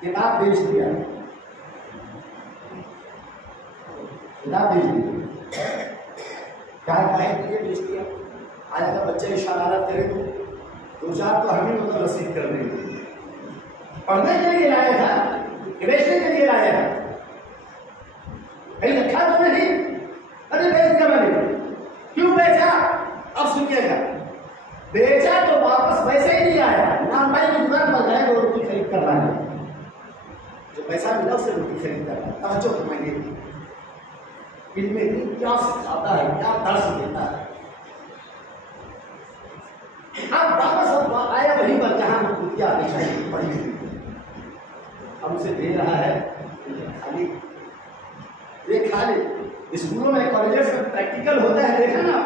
किताब बेच दिया, किताब बेच दी, क्या के लिए बेच दिया। आज अगर बच्चे शरारत करे तो दो चार तो हमें मतलब रसीद कर देंगे, पढ़ने के लिए लाया था, बेचने के लिए लाया था, कहीं रखा तो नहीं, अरे बेच दिया मैंने, क्यों बेचा, अब सुनिएगा, बेचा तो वापस वैसे ही नहीं आया, नाम भाई की दुकान पर गए वो रोटी खरीद कर रहा है, जो पैसा मिला उससे रोटी खरीद कर रहा है। तवज्जो फरमाइए, इनमें क्या सिखाता है, क्या दर्श देता है। अब वापस आया वहीं पर जहां कुतिया बिछाई पड़ी हुई, अब उसे दे रहा है खाली, ये खाली। स्कूलों में कॉलेजेस में प्रैक्टिकल होता है, देखा ना,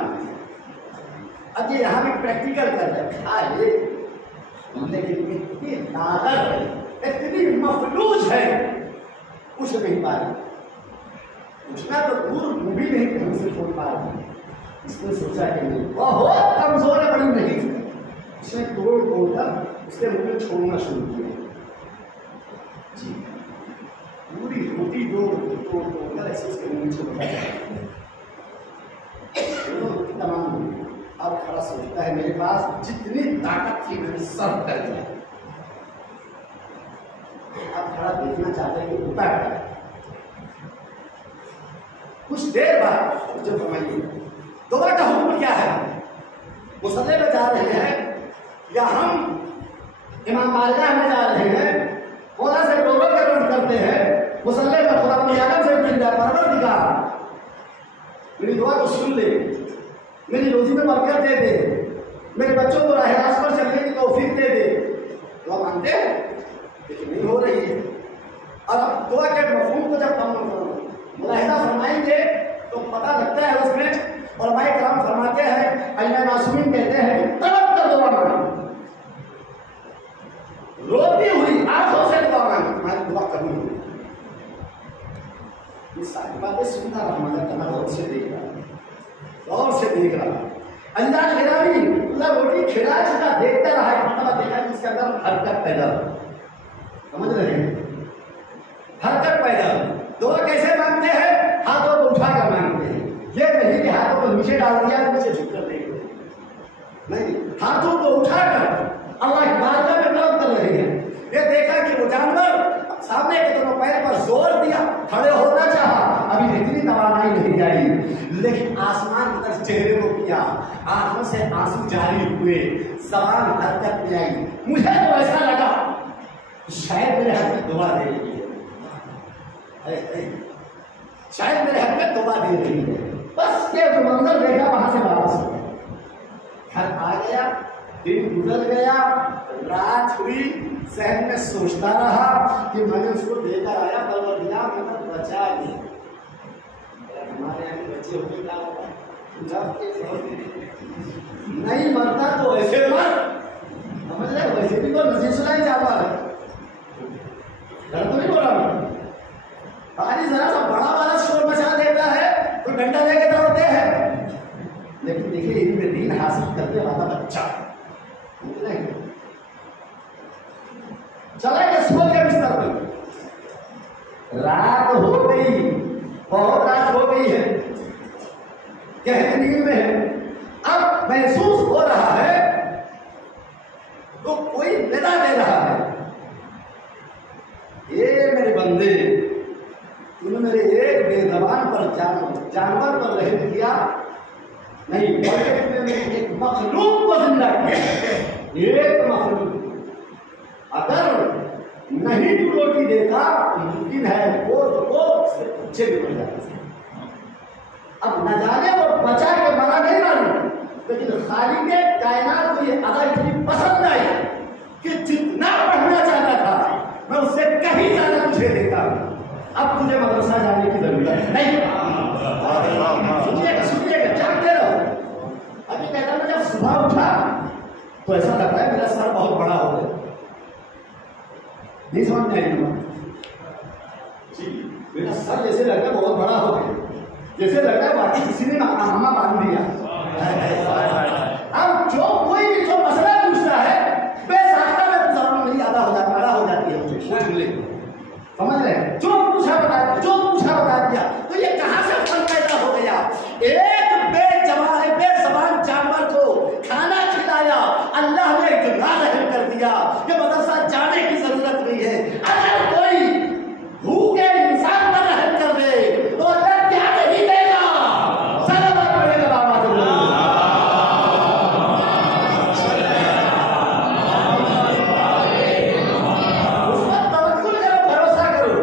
अब ये यहाँ भी प्रैक्टिकल कर रहे हैं, खा ले, लेकिन इतनी नादर है, इतनी मफलूज है, कुछ नहीं पा रही, पूछना तो दूर भी नहीं ढंग से छोड़ पा रही। इसने सोचा कि नहीं, बहुत कमजोर है, बड़ी नहीं, इसने तोड़ तोड़कर उसके मुंह में छोड़ना शुरू किया जी, पूरी रोटी तोड़ तोड़कर ऐसे उसके मुंह में छोड़ना तमाम। अब खड़ा सोचता है मेरे पास जितनी ताकत थी मैंने सब कर दिया, अब खड़ा देखना चाहते हैं कि होता है। कुछ देर बाद जो फरमाइए, दोबारा का हुक्म क्या है, मुसल्ले में जा रहे हैं या हम इमाम बारगाह में जा रहे हैं, खुदा से तौबा करते हैं, मुसल्ले में खुदा अपनी आदम से मिल जाए, परवरदिगार मेरी दुआ को सुन ले, मेरी रोजी में बरकत दे दे, मेरे बच्चों को राह रास्त पर चलने की तौफीक दे दे। दुआ मांगते हैं लेकिन नहीं हो रही है। अब दुआ के मफहूम को जब हम मुलाहिजा फरमाएंगे तो पता लगता है उसमें, और भाई कराम फरमाते हैं, अल्लाह मासूमीन कहते हैं तड़प कर दुआ मांग, रोती हुई आंखों से दुआ मांग, हमारी दुआ कबूल हुई। ये सारी बातें सुनता रहा, मगर कहा गौर से देख रहा, गौर से देख रहा। अल्लाह गिरामी मतलब रोटी खिला चुका, देखता रहा, मतलब देखा कि इसके अंदर हरकत पैदा, समझ रहे हैं, हरकत पैदा। दुआ कैसे मांगते हैं, हाथों को उठाकर मांगते हैं, ये नहीं कि हाथों को नीचे डाल दिया तो नीचे झुक कर देंगे, नहीं, हाथों को उठाकर अल्लाह की बारगाह में तलब कर रहे हैं। ये देखा कि वो जानवर सामने के दोनों पैर पर जोर दिया, खड़े होना चाहा, अभी इतनी तवानाई नहीं आई, लेकिन आसमान की तरफ चेहरे को किया, आंखों से आंसू जारी हुए, जबान हरकत में आई। मुझे तो ऐसा लगा शायद मेरे हाथ में दुआ दे रही है, शायद मेरे हाथ में दुआ दे रही है। बस ये जो मंजर देखा वहां से वापस हो गया, घर आ गया, दिन गुजर गया, रात हुई, सहन में सोचता रहा कि मैंने उसको देकर आया, परवरदिगार मतलब बचा दी। हमारे यहाँ के बच्चे होते क्या होता नहीं मरता तो वैसे मर, समझ रहे, वैसे भी तो नसीब सुनाई जाता है, घर तो नहीं बोला मैं, पानी जरा सा बड़ा वाला शोर मचा देता है तो डंडा लेके दौड़ते हैं, लेकिन देखिए इनमें दीन हासिल करने वाला बच्चा चला गया स्कूल के बिस्तर पर, रात हो गई, बहुत रात हो गई है, गहरी नींद में है। अब महसूस हो रहा है तो कोई निदा दे रहा है, ये मेरे बंदे, तूने मेरे एक बेज़बान पर जानवर पर रहम किया नहीं, बल्कि एक मखलूक को जिंदा किया। एक मखलूक, अगर नहीं तू रोटी देता तो मुमकिन है वो से बच्चे भी मर जाते। अब न जाने वो बचा के मरा नहीं मालूम, लेकिन खालिक कायनात को ये अदा इतनी पसंद आई कि जितना पढ़ना चाहता था मैं उससे कहीं ज्यादा तुझे देता हूं। अब तुझे मदरसा जाने की जरूरत नहीं। सुनिएगा, जानते रहो। अभी कहता मैं जब सुबह उठा तो ऐसा लग रहा है मेरा सर बहुत बड़ा हो गया। नहीं समझ में आई जी, मेरा सर जैसे लग रहा है बहुत बड़ा हो गया, जैसे लग रहा है बाकी किसी ने नामा बांध दिया। अब जो कोई भी जो मसला पूछता है बेसाख्ता में मेरी आधा हो जाती, बड़ा हो जाती है मुझे, समझ रहे हैं? जो पूछा बता दिया। तो ये कहां से फल पैदा हो गया? एक बेज़बान जानवर को खाना खिलाया, अल्लाह ने इतना रहम कर दिया कि मदरसा जाने की जरूरत नहीं है। अगर कोई भूखे इंसान पर रहम कर दे तो अल्लाह क्या नहीं देगा? सलावत पढ़ेगा बाबा उस पर तवक्कुल करो, भरोसा करो।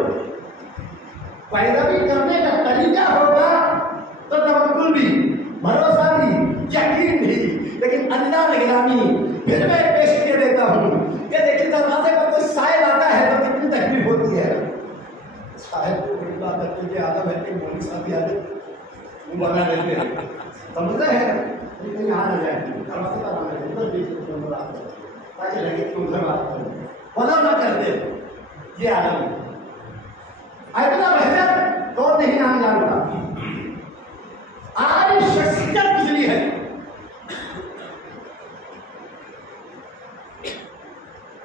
पैरवी करने का तरीका होगा तो तवक्कुल भी, भरोसा भी, यकीन भी। लेकिन अल्लाह निगरानी फिर मैं पेश किए देता हूँ कि देखिए दरवाजे पर कोई साहिब आता है तो कितनी तकलीफ होती है। साहिब को बड़ी बात करते हैं, आदम है कि मोदी साहब भी आते वो बना लेते हैं, समझ रहे हैं? कहीं आ ना जाए, दरवाजे पर आना है, उधर देखिए ताकि लगे कि उधर बात करें, बदल ना कर दे। ये आदम अगला बहन तो नहीं नाम जानता, आज शख्सियत गुजरी है।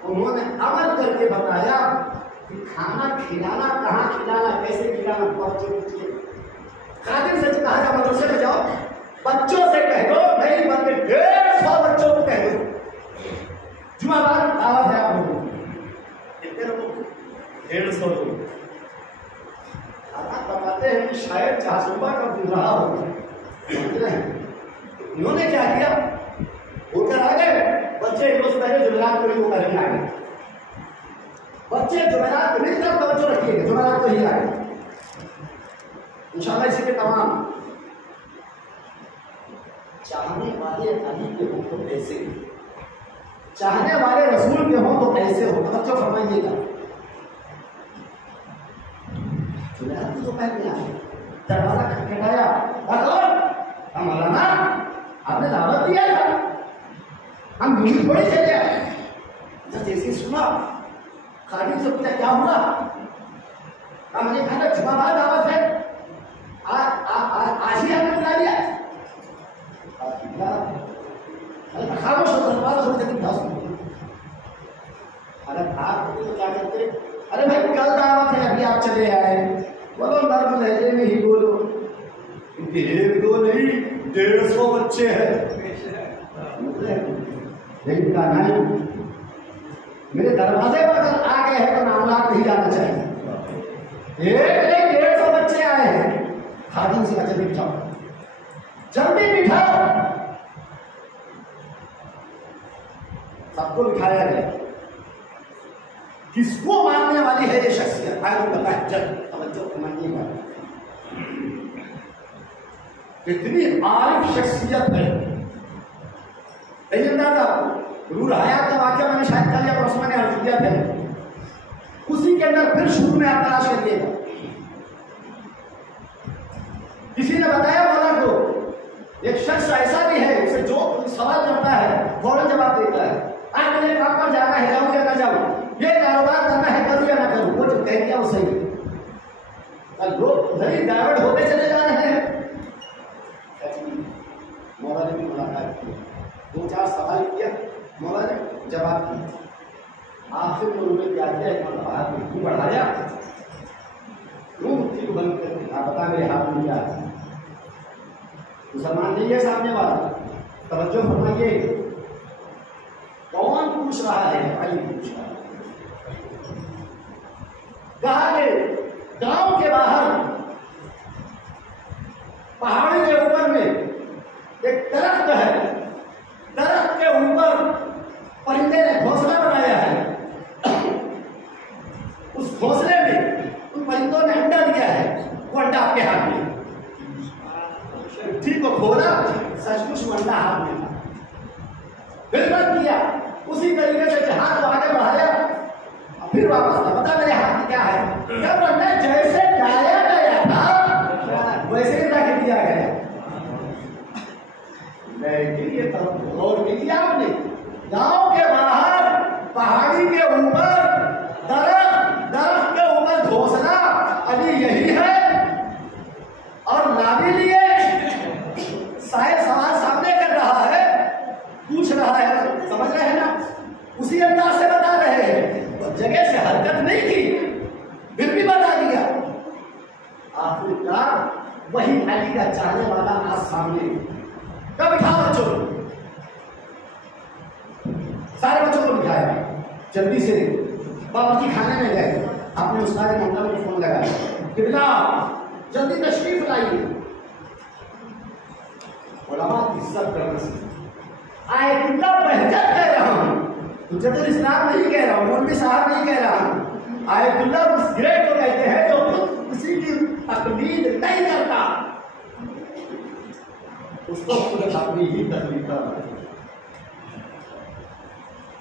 उन्होंने अमल करके बताया कि खाना खिलाना, कहाँ खिलाना, कैसे खिलाना, बच्चों पूछिए। खादिम से कहा जा मदरसे में जाओ, बच्चों से कह दो, नहीं बल्कि 150 बच्चों को कह दो, जुम्मेदार दावत है आप लोगों कितने लोग? 150 लोग। बताते हैं कि शायद चासुबा का गुजरा होगा। उन्होंने क्या किया, होकर आ गए बच्चे, एक रोज पहले जुमेरात को ही वो करने आ गए। बच्चे जुमेरात को नहीं, तब बच्चों रखिएगा, जुमेरात को ही आ गए इंशाल्लाह। इसी के तमाम चाहने वाले अली के हो तो ऐसे, चाहने वाले रसूल के हो तो ऐसे हो। बच्चों फरमाइएगा, जुमेरात को पहले आए, दरवाजा खटखटाया, हम मौलाना आपने दावत दिया था, हम दूर थोड़ी चले आए। जैसे सुना खादिम से पूछा क्या हुआ, हमने कहा जुम्मेदार दावत है, आज ही आपने बुला लिया। खामोश हो अरे आप तो क्या करते, अरे भाई कल दावत है, अभी आप चले आए, बोलो नर्म लहजे में ही बोलो। एक दो नहीं 150 बच्चे हैं, लेकिन कहा नहीं, मेरे दरवाजे पर अगर आ गए हैं तो नामलात नहीं जाना चाहिए। एक नहीं 150 बच्चे आए हैं। खादिम से जल्दी बिठाओ, जल्दी बिठाओ। सबको बिठाया गया। किसको मानने वाली है ये शख्सियत? कितनी आरिफ शख्सियत है, अंदाजा रूह हयात का वाक्य मैंने शायद कल या परसों मैंने अर्ज किया था, उसी के अंदर फिर शुरू में आप तलाश करिएगा। किसी ने बताया मौला को, एक शख्स ऐसा भी है उसे जो सवाल करता है फौरन जवाब देता है। आज मुझे काम पर जाना है, जाऊँ या ना जाऊँ, ये कारोबार करना है, करूँ या ना करूँ, वो जो कह दिया वो सही है। लोग उधर ही डाइवर्ट होते चले जा रहे हैं। मौला ने भी मुलाकात की, 2-4 सवाल किया, मौला ने जवाब दिया। आखिर में उन्होंने क्या किया, एक मतलब हाथ में बढ़ाया, को बंद करके कहा, बता मेरे हाथ में क्या है। मुसलमान नहीं है सामने वाला, तवज्जो फरमाइए। कौन पूछ रहा है? भाई पूछ रहा है। कहा कि गांव के बाहर पहाड़ी के ऊपर में एक दरख्त है, दरख्त के ऊपर परिंदे ने घोंसला बनाया है। उस घोंसले में उन परिंदों ने अंडा दिया है, वो अंडा आपके हाथ में। ठीक को खोला, सचमुच अंडा हाथ में था। फिर बंद किया, उसी तरीके से हाथ को आगे बढ़ाया, फिर वापस था। बता मेरे हाथ में क्या है? जब अंडा जैसे डाला गया था वैसे ही रख दिया गया। गौर कीजिए आपने, गांव के बाहर पहाड़ी के ऊपर दरख्त के ऊपर घोंसला, अभी यही है। और नाभी लिए साहेब सवाल सामने कर रहा है, पूछ रहा है, समझ रहे हैं ना? उसी अंदाज से बता रहे हैं, तो जगह से हरकत नहीं की, फिर भी बता दिया। आखिरकार वही अली का चाहने वाला आज सामने। कब बिठा बच्चों, सारे बच्चों को बिठाया, जल्दी से बाबा जी खाने में गए, अपने उस्ताद मोहम्मद को फोन लगाया, किबला जल्दी तशरीफ लाइए। उलमा की इज्जत करना सीखो। आयतुल्लाह बहजत कह रहा हूं, हुज्जतुल इस्लाम नहीं कह रहा हूं, मौलवी साहब नहीं कह रहा हूं। आयतुल्लाह उस ग्रेड को कहते हैं जो खुद किसी की तकलीद नहीं करता, उसको खुद अपनी ही तकलीफ करता है।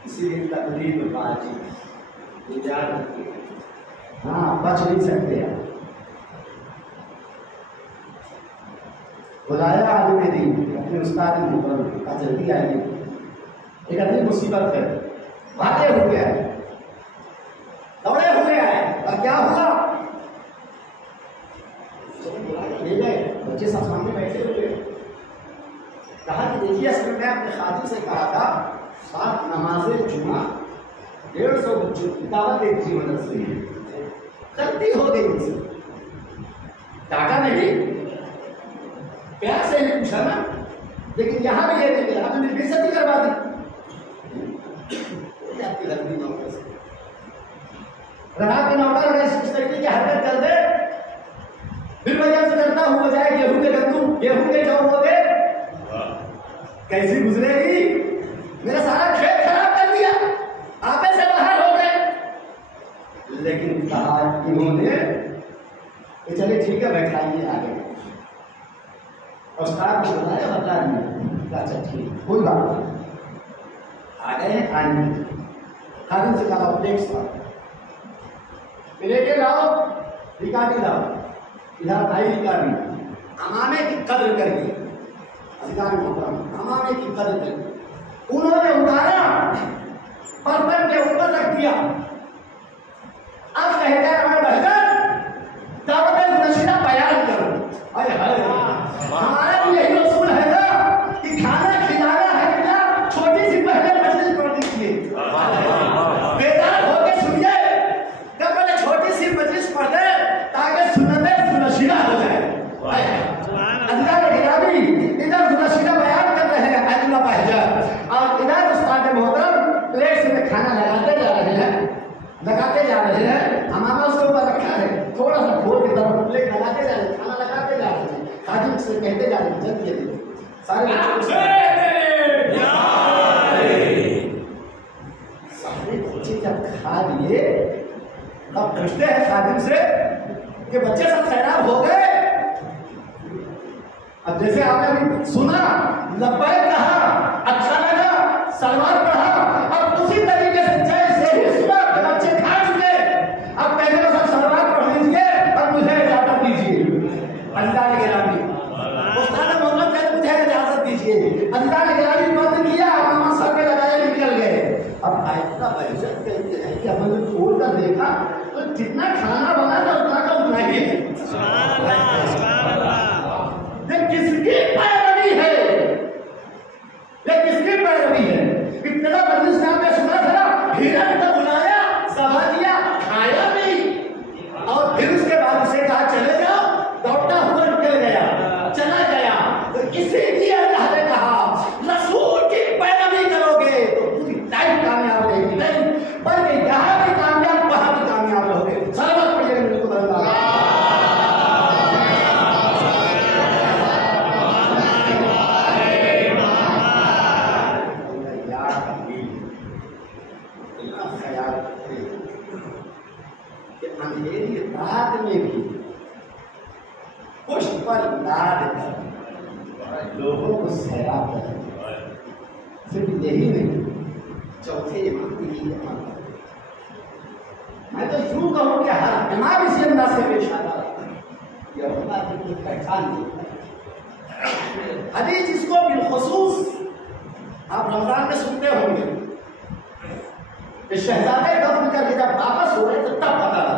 इसीलिए तकलीफ बाजी याद रखिए। हाँ, बच नहीं सकते आप। बुलाया आलिम दीन अपने उस्ताद मोहतरम का, जल्दी आइए, एक अजीब मुसीबत है। भागे हुए आए, दौड़े हुए आए, और क्या हुआ? ले गए, बच्चे सब सामने बैठे हुए। कहा कि देखिए, असल में अपने खादिम से कहा था, 7 नमाज़े जुमा 150 बच्चों की दावत एक थी मदद से, गलती हो गई उनसे। डाटा नहीं, प्यार से नहीं पूछा ना, लेकिन यहां भी ये नहीं, आपने बेइज्जती करवा दी। आपकी गलती नौकर से, रात के नौकर अगर इस तरीके की हरकत कर दे, फिर वजह से करता हूं बजाय गेहूं के गंदू, गेहूं के जौ हो गए, कैसी गुजरेगी? मेरा सारा खेत खराब कर दिया, आपे से बाहर हो गए। लेकिन कहा इन्होंने कि चलिए ठीक है, बैठाइए आगे। उस्ताद को बताया, बता दिया, अच्छा ठीक, कोई बात नहीं। आ गए हैं, आने खादिम से कहा प्लेट्स लाओ, प्लेटें लाओ, रिकार्डी लाओ, इधर भाई रिकार्डी, अमामे की कदर करिए, अधिकारी मोहतरम, अमामे की कदर करिए। उन्होंने उतारा, बर्तन के ऊपर रख दिया। अब कहते हैं हमारे बहन दावत नशीला बयान करो। अरे हमारा भी यही उसूल है ना कि खाना खिलाना है ना, छोटी सी बहन मजलिस पढ़ दीजिए, बेदार होकर सुनिए, कब मैंने छोटी सी मजलिस पढ़ दे ताकि सुनने नशीला हो जाए। इधर नशीला बयान कर रहे हैं अल्लाह बहजत, और इधर उस्ताद मोहतरम प्लेट में खाना लगाते जा रहे हैं, लगाते जा रहे हैं। हमारा उसके ऊपर रखा है, थोड़ा सा खोल के तरफ प्लेट लगाते जा रहे हैं, खाना लगाते जा रहे हैं, खादिम से कहते जा रहे हैं, जल्दी जल्दी सारे बच्चे जब खा लिए, तब पूछते हैं खादिम से कि बच्चे सब सैराब हो गए? अब जैसे आपने अभी सुना, लब्बैक कहा, अच्छा लगा, सलवार पढ़ा, अब उसी तरीके से जैसे ही सुना कि बच्चे खा चुके, अब कहते हैं सब सलवार पढ़ लीजिए और मुझे इजाजत दीजिए। अल्लाह ने गिरामी, उस्ताद मोहम्मद कहते मुझे इजाजत दीजिए। अल्लाह ने गिरामी बंद किया, मामा सर पे लगाए, निकल गए। अब आयता बहजत कहते हैं कि अब मैंने खोल कर देखा तो जितना खाना बना था उतना का उतना ही है। किसकी पैरवी है? ये किसकी पैरवी है? इतना मजलिस में सुना था, हिरन को बुलाया, सभा दिया, खाया भी, और फिर उसके बाद उसे कहा चले जा, पर लाद कर लोगों को सैराब कर। सिर्फ यही नहीं, चौथे इमाम की ही मैं तो यूं कहूं कि हर इमाम इसी अंदाज से पेश आता है, यह होता है कि पहचान नहीं। हदीस जिसको बिलखुसूस आप रमजान में सुनते होंगे कि शहजादे दफन करके जब वापस हो रहे तो तब पता लगा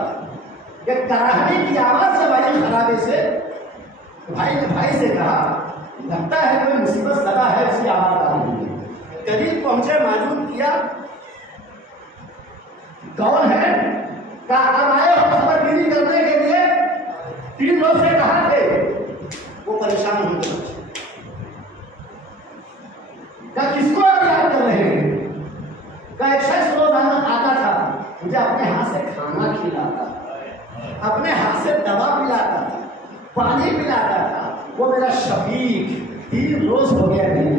कि कराहने की आवाज जब आई खराबे से, भाई ने भाई से कहा लगता है कोई मुसीबत सदा है, उसकी आवाज आ रही है। करीब पहुंचे, मालूम किया कौन है, कहा अब आए हो खबरगिरी करने के लिए, 3 लोग से कहा थे। वो परेशान हो गए, क्या किसको याद कर रहे हैं? क्या एक शख्स रोजाना आता था, मुझे अपने हाथ से खाना खिलाता, अपने हाथ से दवा पिलाता था, पानी पिलाता था, वो मेरा शफीक 3 रोज हो गया नहीं।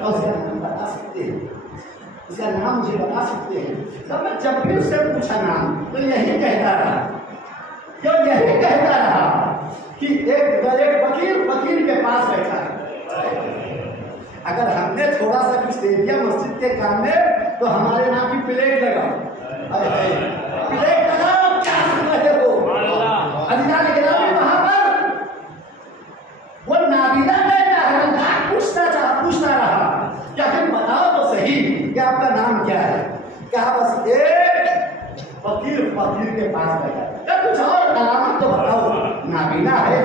और उसका नाम बता सकते हैं? उसका नाम मुझे बता सकते हैं? तब मैं जब भी उससे पूछा नाम तो यही कहता रहा, क्यों यही कहता रहा कि एक फकीर के पास बैठा है। अगर हमने थोड़ा सा कुछ दे दिया मस्जिद के काम में तो हमारे नाम की प्लेट लगाओ, प्लेट लगाओ, क्या सुन रहे हो? अल्लाह ने वहां पर वो नाबीना बैठा है, पूछता रहा क्या फिर बताओ तो सही कि आपका नाम क्या है? क्या बस एक फकीर के पास बैठा है, क्या कुछ और अलामत तो बताओ? नाबीना है,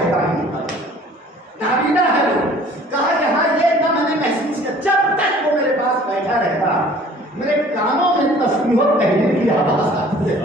नाबीना है। वो कहा कि हाँ, ये इतना मैंने महसूस किया, जब तक वो मेरे पास बैठा रहता मेरे कानों में तस्बीह और तहलील की आवाज आती है।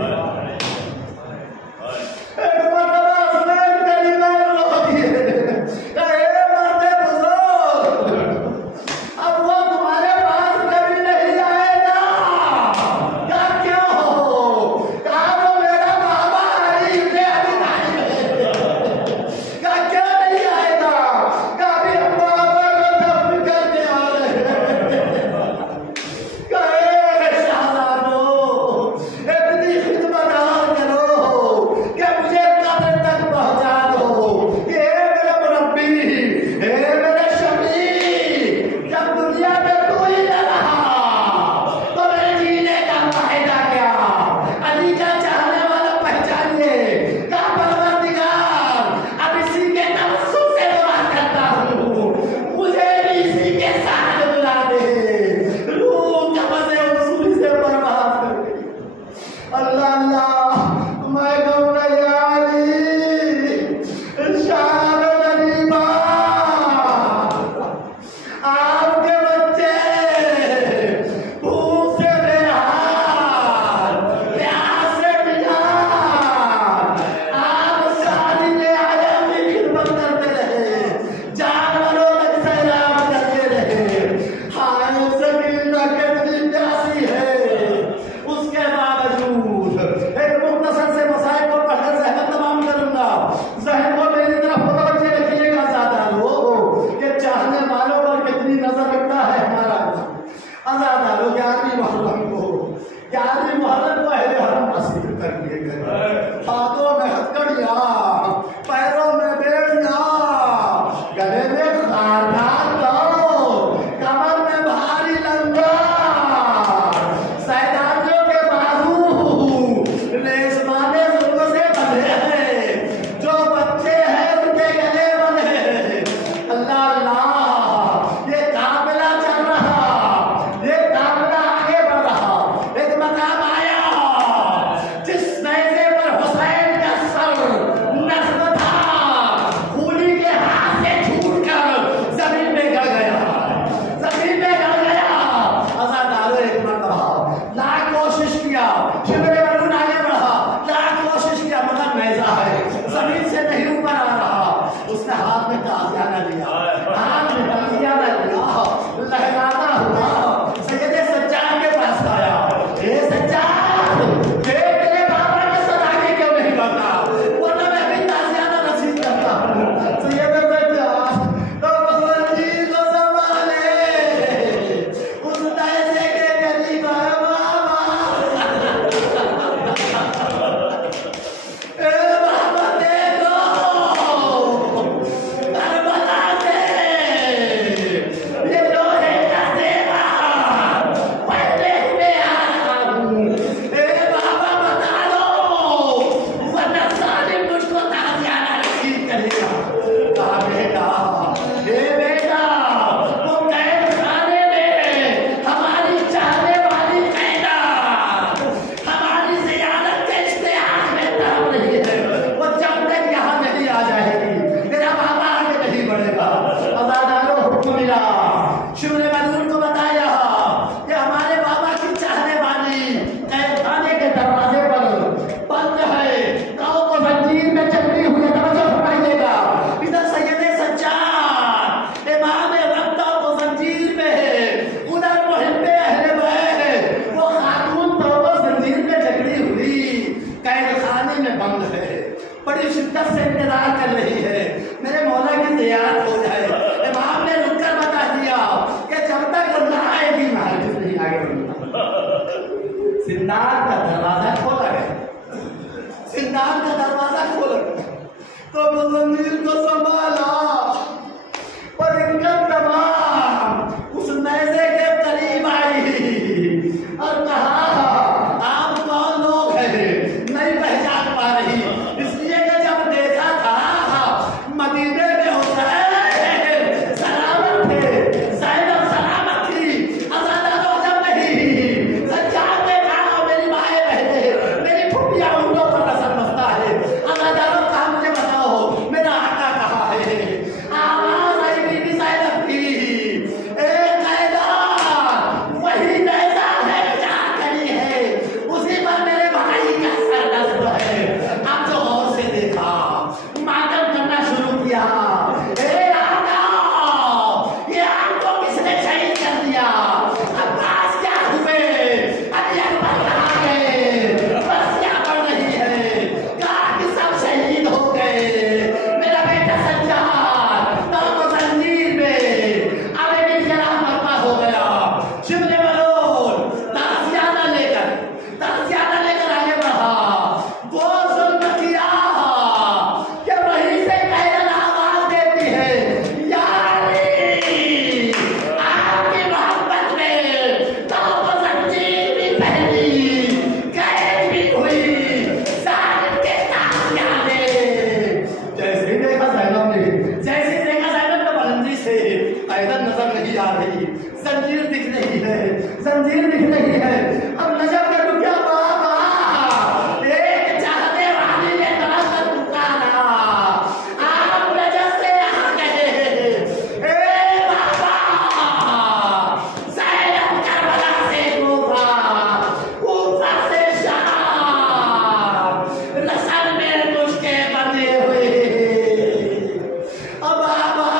जंजीर दिख रही है। अब नजर करूं क्या बाबा, एक चाहने वाली ने तरस पुकारा, आप नजर से आ गए। ए बाबा, सैयद करबला से कोफा, कोफा से शाम, रसल में मुश्के बने हुए। अब बाबा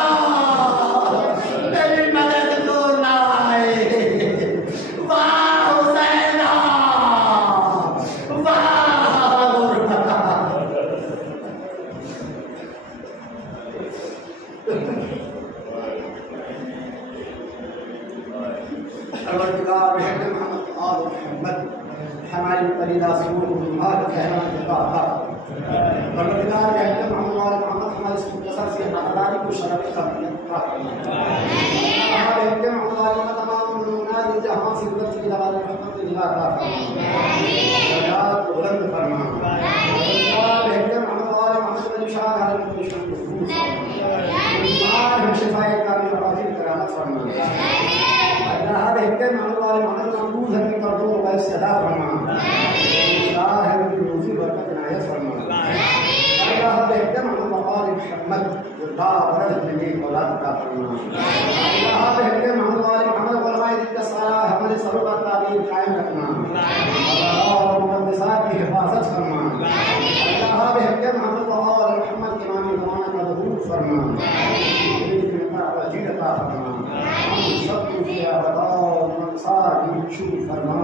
मेरी मदद को ना आए। वाह हुसैना, वाह हमारी परिदा सूर कहना था। परवरदिगार कहते मोहम्मद हमारे मुख्तसर से नादारी को शरफ खबरियत प्राप्त करना। हमारे कहते मोहम्मद तमाम मुनादी जहां से गुजर चुकी दवा रहमत की निगाह अता फरमा। दर्जात बुलंद फरमा। परवरदिगार कहते मोहम्मद शाह हर मुश्किल को बीमार हम शिफाए कामिल वाजिब करामत फरमा। अल्लाह कहते मोहम्मद मकबूल है कर दो वैसे अदा फरमा। अल्लाह है रोजी बरकत इनायत फरमा। अल्लाह कहते मोहम्मद बरकत में औलाद का फरमा। अल्लाह कहते मोहम्मद उलमाए दिन का सारा हमारे सरों का ताबीर कायम रखना और मुक़द्दसात की हिफाजत फरमा। अल्लाह कहते मोहम्मद इमाम ज़माना का ज़हूर फरमा। अजीत अता फरमा। हम सब की बताओ मंसार की शुरू फरमा।